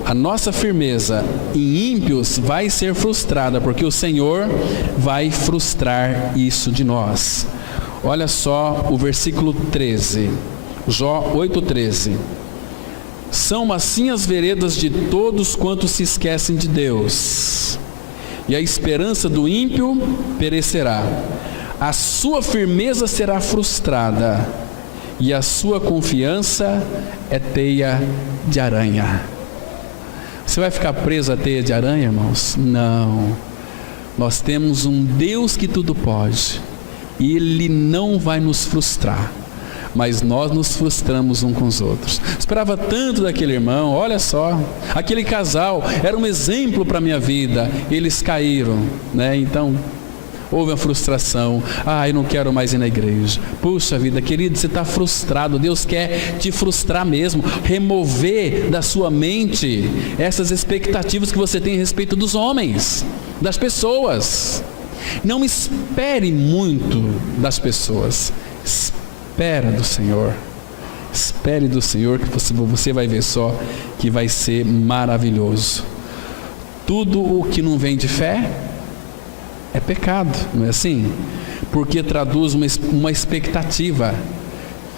A nossa firmeza em ímpios vai ser frustrada, porque o Senhor vai frustrar isso de nós. Olha só o versículo 13, Jó 8,13. São assim as veredas de todos quantos se esquecem de Deus, e a esperança do ímpio perecerá. A sua firmeza será frustrada, e a sua confiança é teia de aranha. Você vai ficar preso à teia de aranha, irmãos? Não. Nós temos um Deus que tudo pode. Ele não vai nos frustrar, mas nós nos frustramos uns com os outros. Esperava tanto daquele irmão, olha só, aquele casal era um exemplo para a minha vida, eles caíram, né? Então houve uma frustração. Eu não quero mais ir na igreja. Puxa vida, querido, você está frustrado. Deus quer te frustrar mesmo, remover da sua mente essas expectativas que você tem a respeito dos homens, das pessoas. Não espere muito das pessoas, espera do Senhor. Espere do Senhor, que você vai ver só que vai ser maravilhoso. Tudo o que não vem de fé é pecado, não é assim? Porque traduz uma expectativa.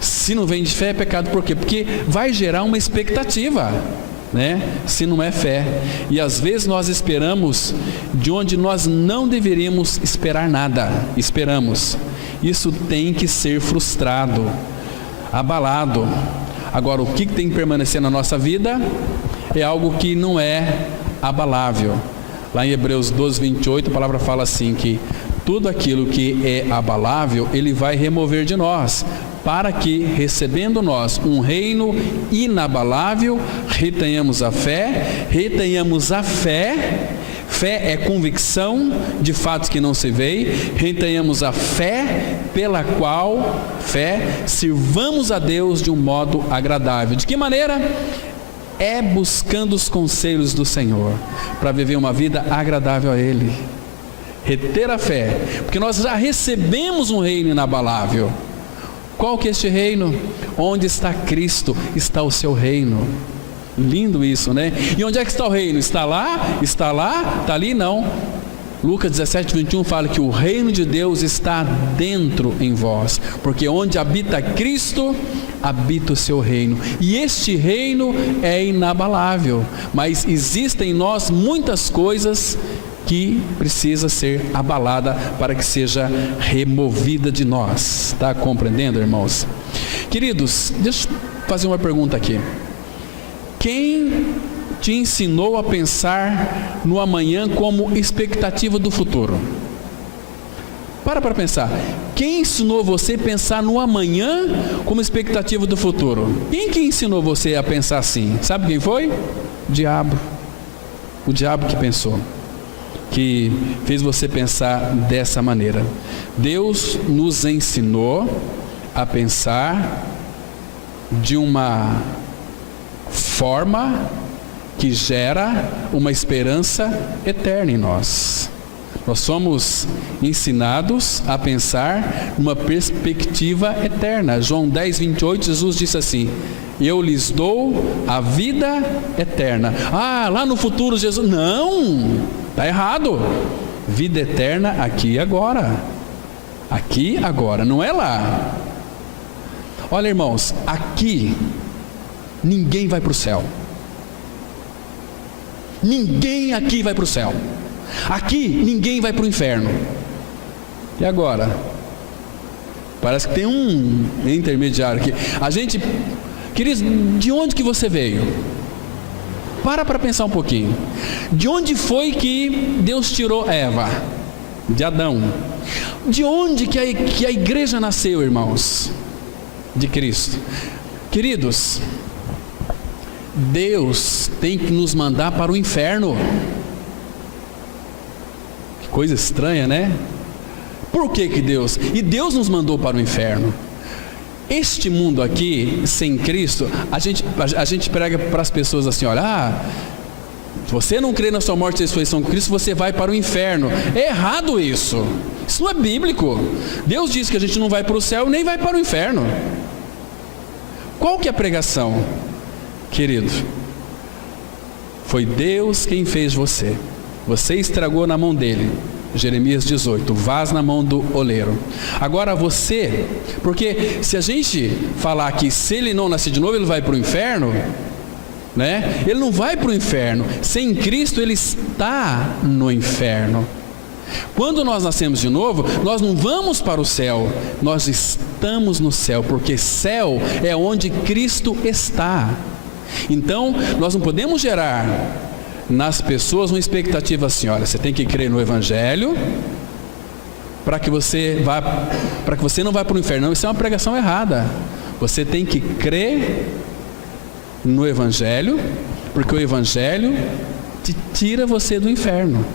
Se não vem de fé é pecado, por quê? Porque vai gerar uma expectativa, né? Se não é fé. E às vezes nós esperamos de onde nós não deveríamos esperar nada. Esperamos. Isso tem que ser frustrado, abalado. Agora, o que tem que permanecer na nossa vida é algo que não é abalável. Lá em Hebreus 12, 28, a palavra fala assim, que tudo aquilo que é abalável, Ele vai remover de nós, para que, recebendo nós um reino inabalável, retenhamos a fé. Fé é convicção de fatos que não se veem. Retenhamos a fé pela qual, sirvamos a Deus de um modo agradável. De que maneira? É buscando os conselhos do Senhor, para viver uma vida agradável a Ele. Reter a fé, porque nós já recebemos um reino inabalável. Qual que é este reino? Onde está Cristo, está o seu reino. Lindo isso, né? E onde é que está o reino? Está lá? Está lá? Está ali? Não. Lucas 17, 21 fala que o reino de Deus está dentro em vós, porque onde habita Cristo, habita o seu reino. E este reino é inabalável, mas existem em nós muitas coisas que precisa ser abalada para que seja removida de nós. Está compreendendo, irmãos? Queridos, deixa eu fazer uma pergunta aqui. Quem te ensinou a pensar no amanhã como expectativa do futuro? Para pensar. Quem ensinou você a pensar no amanhã como expectativa do futuro? Quem que ensinou você a pensar assim? Sabe quem foi? O diabo. O diabo que pensou, que fez você pensar dessa maneira. Deus nos ensinou a pensar de uma forma que gera uma esperança eterna em nós. Nós somos ensinados a pensar numa perspectiva eterna. João 10, 28, Jesus disse assim: eu lhes dou a vida eterna. Ah, lá no futuro Jesus... Não, está errado. Vida eterna aqui e agora. Aqui e agora, não é lá. Olha, irmãos, aqui ninguém vai para o céu. Ninguém aqui vai para o céu. Aqui ninguém vai para o inferno. E agora? Parece que tem um intermediário aqui. A gente, queridos, de onde que você veio? Para pensar um pouquinho. De onde foi que Deus tirou Eva? De Adão. De onde que a igreja nasceu, irmãos? De Cristo. Queridos, Deus tem que nos mandar para o inferno. Que coisa estranha, né? Por que Deus? E Deus nos mandou para o inferno. Este mundo aqui, sem Cristo, a gente prega para as pessoas assim: olha, se você não crê na sua morte e ressurreição com Cristo, você vai para o inferno. É errado isso. Isso não é bíblico. Deus diz que a gente não vai para o céu nem vai para o inferno. Qual que é a pregação? Querido, foi Deus quem fez você. Você estragou na mão dele. Jeremias 18, vaz na mão do oleiro. Agora você, porque se a gente falar que se ele não nascer de novo, ele vai para o inferno, né? Ele não vai para o inferno. Sem Cristo ele está no inferno. Quando nós nascemos de novo, nós não vamos para o céu, nós estamos no céu, porque céu é onde Cristo está. Então, nós não podemos gerar nas pessoas uma expectativa assim: olha, você tem que crer no Evangelho para que você não vá para o inferno. Não, isso é uma pregação errada. Você tem que crer no Evangelho, porque o Evangelho te tira você do inferno.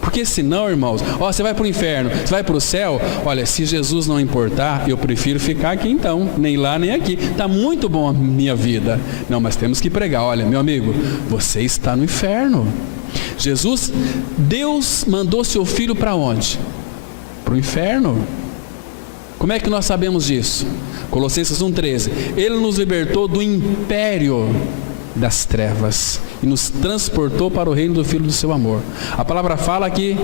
Porque senão, irmãos, você vai para o inferno, você vai para o céu. Olha, se Jesus não importar, eu prefiro ficar aqui então, nem lá nem aqui. Está muito bom a minha vida. Não, mas temos que pregar. Olha, meu amigo, você está no inferno. Deus mandou seu filho para onde? Para o inferno. Como é que nós sabemos disso? Colossenses 1,13. Ele nos libertou do império das trevas e nos transportou para o reino do Filho do seu amor. A palavra fala que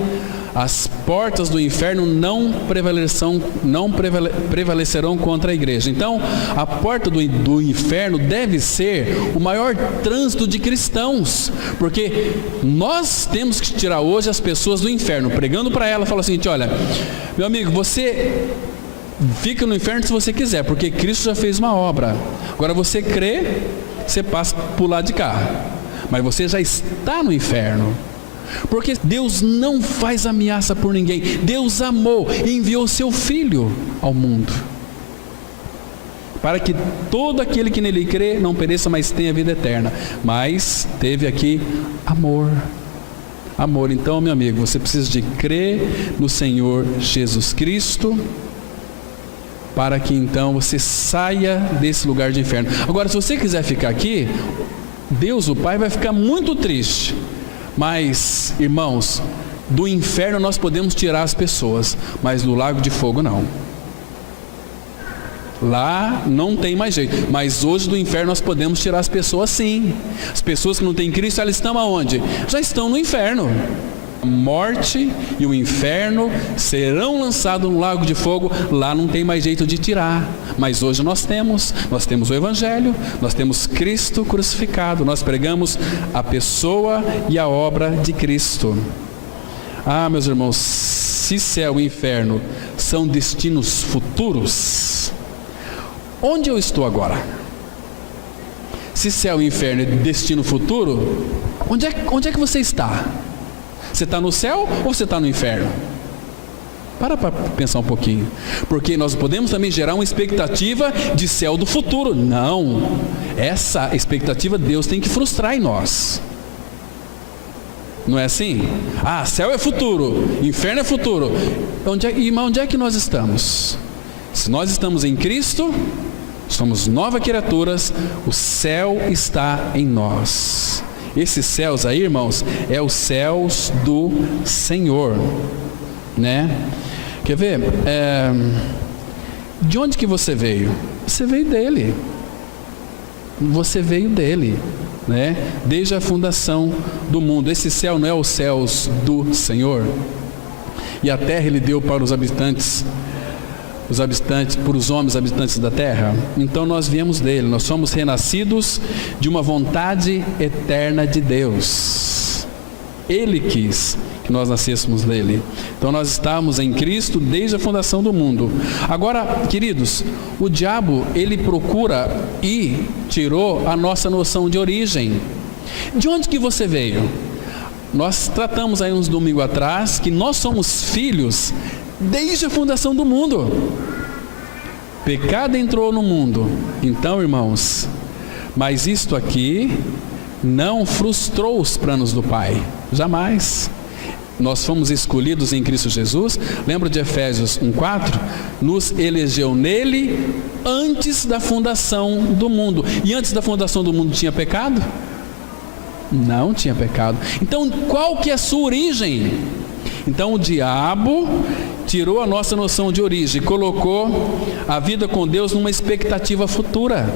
as portas do inferno não prevalecerão contra a igreja. Então, a porta do inferno deve ser o maior trânsito de cristãos, porque nós temos que tirar hoje as pessoas do inferno, pregando para elas, fala assim: olha, meu amigo, você fica no inferno se você quiser, porque Cristo já fez uma obra. Agora você crê, você passa por lado de cá, mas você já está no inferno. Porque Deus não faz ameaça por ninguém. Deus amou e enviou seu Filho ao mundo, para que todo aquele que nele crê não pereça, mas tenha vida eterna. Mas teve aqui amor. Amor. Então, meu amigo, você precisa de crer no Senhor Jesus Cristo, para que então você saia desse lugar de inferno. Agora, se você quiser ficar aqui, Deus, o Pai, vai ficar muito triste. Mas, irmãos, do inferno nós podemos tirar as pessoas, mas do lago de fogo não. Lá não tem mais jeito. Mas hoje do inferno nós podemos tirar as pessoas, sim. As pessoas que não têm Cristo, elas estão aonde? Já estão no inferno. A morte e o inferno serão lançados no lago de fogo. Lá não tem mais jeito de tirar. Mas hoje nós temos o Evangelho, nós temos Cristo crucificado. Nós pregamos a pessoa e a obra de Cristo. Meus irmãos, se céu e inferno são destinos futuros, onde eu estou agora? Se céu e inferno é destino futuro, onde é que você está? Você está no céu ou você está no inferno? Para pensar um pouquinho. Porque nós podemos também gerar uma expectativa de céu do futuro. Não. Essa expectativa Deus tem que frustrar em nós. Não é assim? Ah, céu é futuro, inferno é futuro. Onde é que nós estamos? Se nós estamos em Cristo, somos novas criaturas, o céu está em nós. Esses céus aí, irmãos, é os céus do Senhor, né? Quer ver? De onde que você veio? Você veio dele. Você veio dele, né? Desde a fundação do mundo. Esse céu não é os céus do Senhor? E a terra ele deu para os habitantes, para os homens habitantes da terra. Então nós viemos dele, nós somos renascidos de uma vontade eterna de Deus. Ele quis que nós nascêssemos dele. Então nós estamos em Cristo desde a fundação do mundo. Agora, queridos, o diabo ele procura e tirou a nossa noção de origem. De onde que você veio? Nós tratamos aí uns domingos atrás que nós somos filhos desde a fundação do mundo. Pecado entrou no mundo. Então, irmãos, mas isto aqui não frustrou os planos do Pai. Jamais. Nós fomos escolhidos em Cristo Jesus. Lembra de Efésios 1:4? Nos elegeu nele antes da fundação do mundo. E antes da fundação do mundo tinha pecado? Não tinha pecado. Então qual que é a sua origem? Então o diabo tirou a nossa noção de origem, colocou a vida com Deus numa expectativa futura.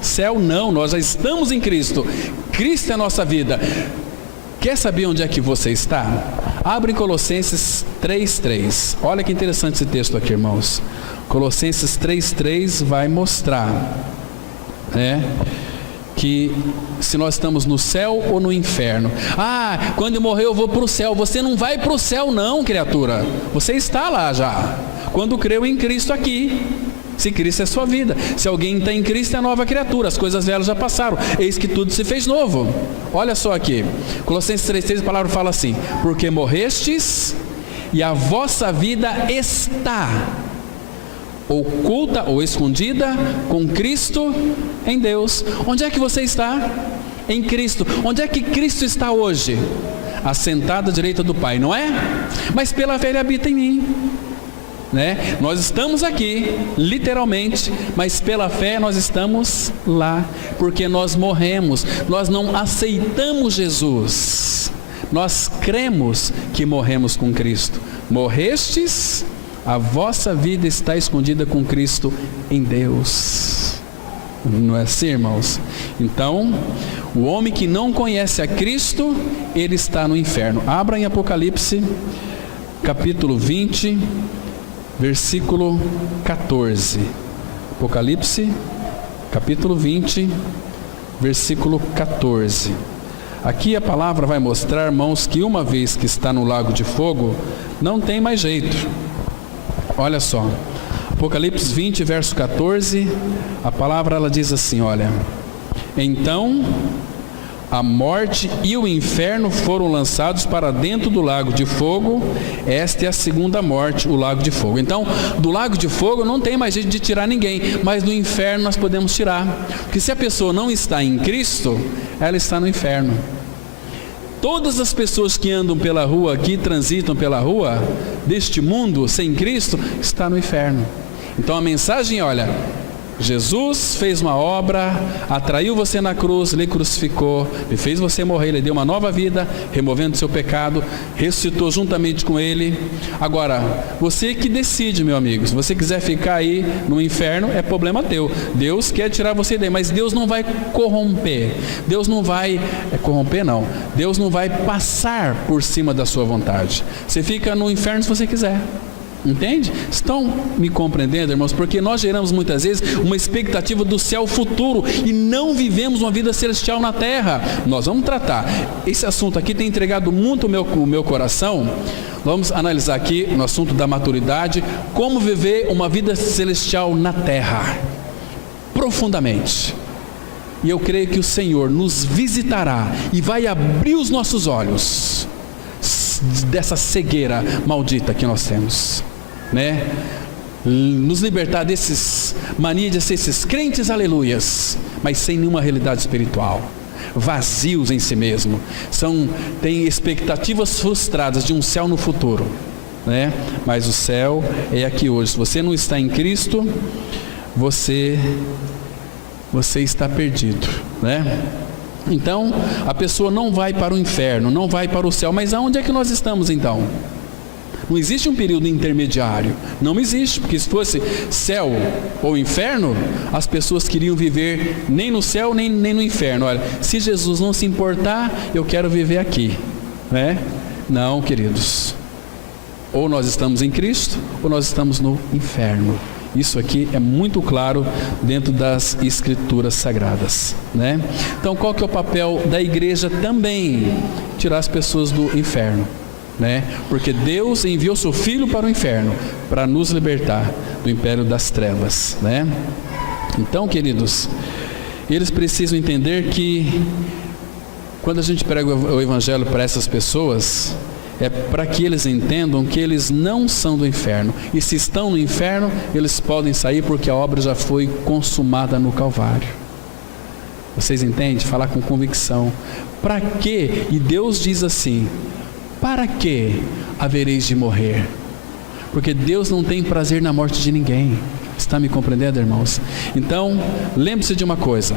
Céu não, nós já estamos em Cristo. Cristo é a nossa vida. Quer saber onde é que você está? Abre em Colossenses 3:3. Olha que interessante esse texto aqui, irmãos. Colossenses 3:3 vai mostrar, que se nós estamos no céu ou no inferno. Ah, quando eu morrer eu vou para o céu. Você não vai para o céu não, criatura. Você está lá já, quando creu em Cristo aqui. Se Cristo é sua vida. Se alguém está em Cristo é nova criatura. As coisas velhas já passaram, eis que tudo se fez novo. Olha só aqui, Colossenses 3:3, a palavra fala assim: porque morrestes e a vossa vida está oculta ou escondida com Cristo em Deus. Onde é que você está? Em Cristo. Onde é que Cristo está hoje? Assentado à direita do Pai, não é? Mas pela fé ele habita em mim, né? Nós estamos aqui, literalmente, mas pela fé nós estamos lá, porque nós morremos, nós não aceitamos Jesus, nós cremos que morremos com Cristo. Morrestes, a vossa vida está escondida com Cristo em Deus. Não é assim, irmãos? Então, o homem que não conhece a Cristo, ele está no inferno. Abra em Apocalipse, capítulo 20, versículo 14. Apocalipse, capítulo 20, versículo 14. Aqui a palavra vai mostrar, irmãos, que uma vez que está no lago de fogo, não tem mais jeito. Olha só, Apocalipse 20, verso 14, a palavra ela diz assim, olha: então a morte e o inferno foram lançados para dentro do lago de fogo. Esta é a segunda morte, o lago de fogo. Então, do lago de fogo não tem mais jeito de tirar ninguém, mas do inferno nós podemos tirar. Porque se a pessoa não está em Cristo, ela está no inferno. Todas as pessoas que andam pela rua, que transitam pela rua deste mundo sem Cristo, está no inferno. Então a mensagem, olha: Jesus fez uma obra, atraiu você na cruz, lhe crucificou, lhe fez você morrer, lhe deu uma nova vida, removendo seu pecado, ressuscitou juntamente com ele. Agora, você que decide, meu amigo. Se você quiser ficar aí no inferno, é problema teu. Deus quer tirar você daí, mas Deus não vai corromper. Deus não vai corromper, não. Deus não vai passar por cima da sua vontade. Você fica no inferno se você quiser. Entende? Estão me compreendendo, irmãos? Porque nós geramos muitas vezes uma expectativa do céu futuro e não vivemos uma vida celestial na terra. Nós vamos tratar. Esse assunto aqui tem entregado muito o meu coração. Vamos analisar aqui no assunto da maturidade, como viver uma vida celestial na terra, profundamente. E eu creio que o Senhor nos visitará e vai abrir os nossos olhos dessa cegueira maldita que nós temos, né? Nos libertar desses mania de ser esses crentes aleluias, mas sem nenhuma realidade espiritual, vazios em si mesmo, têm expectativas frustradas de um céu no futuro, né? Mas o céu é aqui hoje. Se você não está em Cristo, você está perdido, né? Então a pessoa não vai para o inferno, não vai para o céu. Mas aonde é que nós estamos então? Não existe um período intermediário, não existe, porque se fosse céu ou inferno, as pessoas queriam viver nem no céu nem no inferno. Olha, se Jesus não se importar, eu quero viver aqui, né? Não, queridos, ou nós estamos em Cristo ou nós estamos no inferno. Isso aqui é muito claro dentro das Escrituras Sagradas, né? Então qual que é o papel da igreja também? Tirar as pessoas do inferno, né? Porque Deus enviou seu Filho para o inferno para nos libertar do império das trevas, né? Então, queridos, eles precisam entender que quando a gente prega o Evangelho para essas pessoas, é para que eles entendam que eles não são do inferno, e se estão no inferno, eles podem sair porque a obra já foi consumada no Calvário. Vocês entendem? Falar com convicção. Para quê? E Deus diz assim: para que havereis de morrer? Porque Deus não tem prazer na morte de ninguém. Está me compreendendo, irmãos? Então, lembre-se de uma coisa: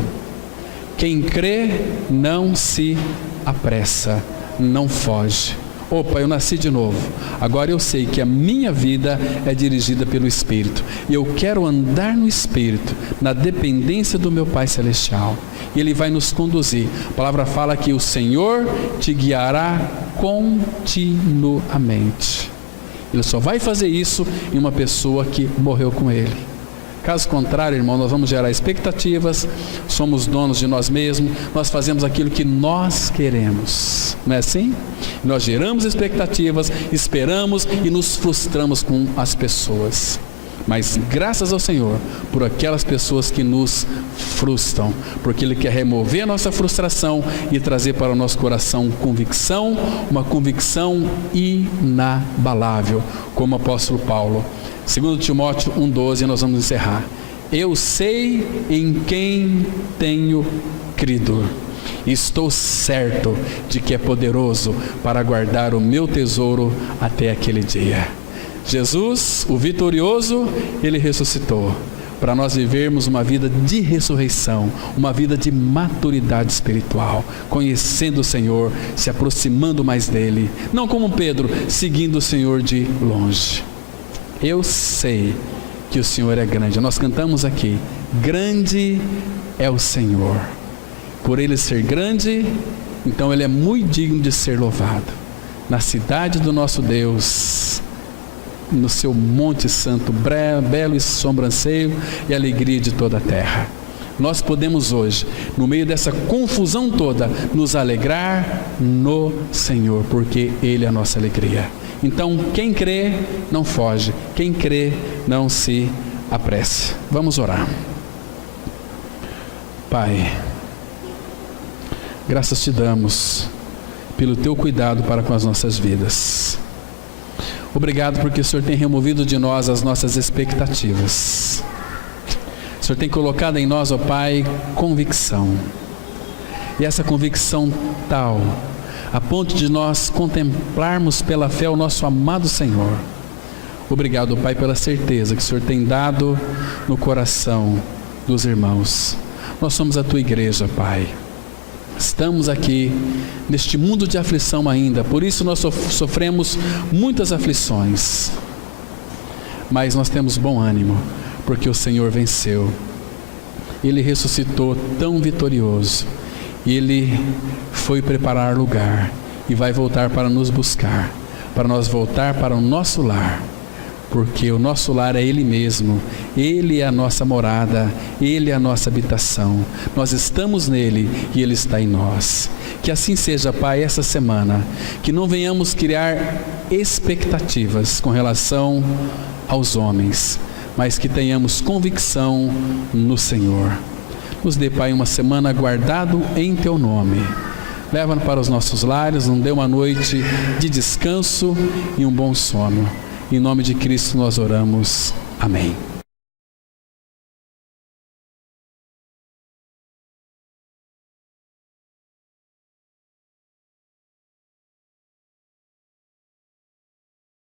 quem crê não se apressa, não foge. Opa, eu nasci de novo, agora eu sei que a minha vida é dirigida pelo Espírito, e eu quero andar no Espírito, na dependência do meu Pai Celestial, e Ele vai nos conduzir. A palavra fala que o Senhor te guiará continuamente. Ele só vai fazer isso em uma pessoa que morreu com Ele. Caso contrário, irmão, nós vamos gerar expectativas, somos donos de nós mesmos, nós fazemos aquilo que nós queremos, não é assim? Nós geramos expectativas, esperamos e nos frustramos com as pessoas. Mas graças ao Senhor por aquelas pessoas que nos frustram, porque Ele quer remover a nossa frustração e trazer para o nosso coração convicção, uma convicção inabalável, como o apóstolo Paulo. 2 Timóteo 1,12, nós vamos encerrar. Eu sei em quem tenho crido, estou certo de que é poderoso para guardar o meu tesouro até aquele dia. Jesus, o vitorioso, Ele ressuscitou, para nós vivermos uma vida de ressurreição, uma vida de maturidade espiritual, conhecendo o Senhor, se aproximando mais dEle, não como Pedro, seguindo o Senhor de longe. Eu sei que o Senhor é grande. Nós cantamos aqui: grande é o Senhor. Por Ele ser grande, então Ele é muito digno de ser louvado. Na cidade do nosso Deus, no seu monte santo, belo e sobranceio e alegria de toda a terra. Nós podemos hoje, no meio dessa confusão toda, nos alegrar no Senhor, porque Ele é a nossa alegria. Então, quem crê, não foge. Quem crê, não se apresse. Vamos orar. Pai, graças te damos pelo teu cuidado para com as nossas vidas. Obrigado porque o Senhor tem removido de nós as nossas expectativas. O Senhor tem colocado em nós, ó Pai, convicção. E essa convicção tal, a ponto de nós contemplarmos pela fé o nosso amado Senhor. Obrigado, Pai, pela certeza que o Senhor tem dado no coração dos irmãos. Nós somos a Tua igreja, Pai. Estamos aqui neste mundo de aflição ainda, por isso nós sofremos muitas aflições. Mas nós temos bom ânimo, porque o Senhor venceu. Ele ressuscitou tão vitorioso. E Ele foi preparar lugar e vai voltar para nos buscar, para nós voltar para o nosso lar, porque o nosso lar é Ele mesmo. Ele é a nossa morada, Ele é a nossa habitação. Nós estamos nele e Ele está em nós. Que assim seja, Pai, essa semana, que não venhamos criar expectativas com relação aos homens, mas que tenhamos convicção no Senhor. Nos dê, Pai, uma semana guardado em Teu nome. Leva-nos para os nossos lares, nos dê uma noite de descanso e um bom sono. Em nome de Cristo nós oramos. Amém.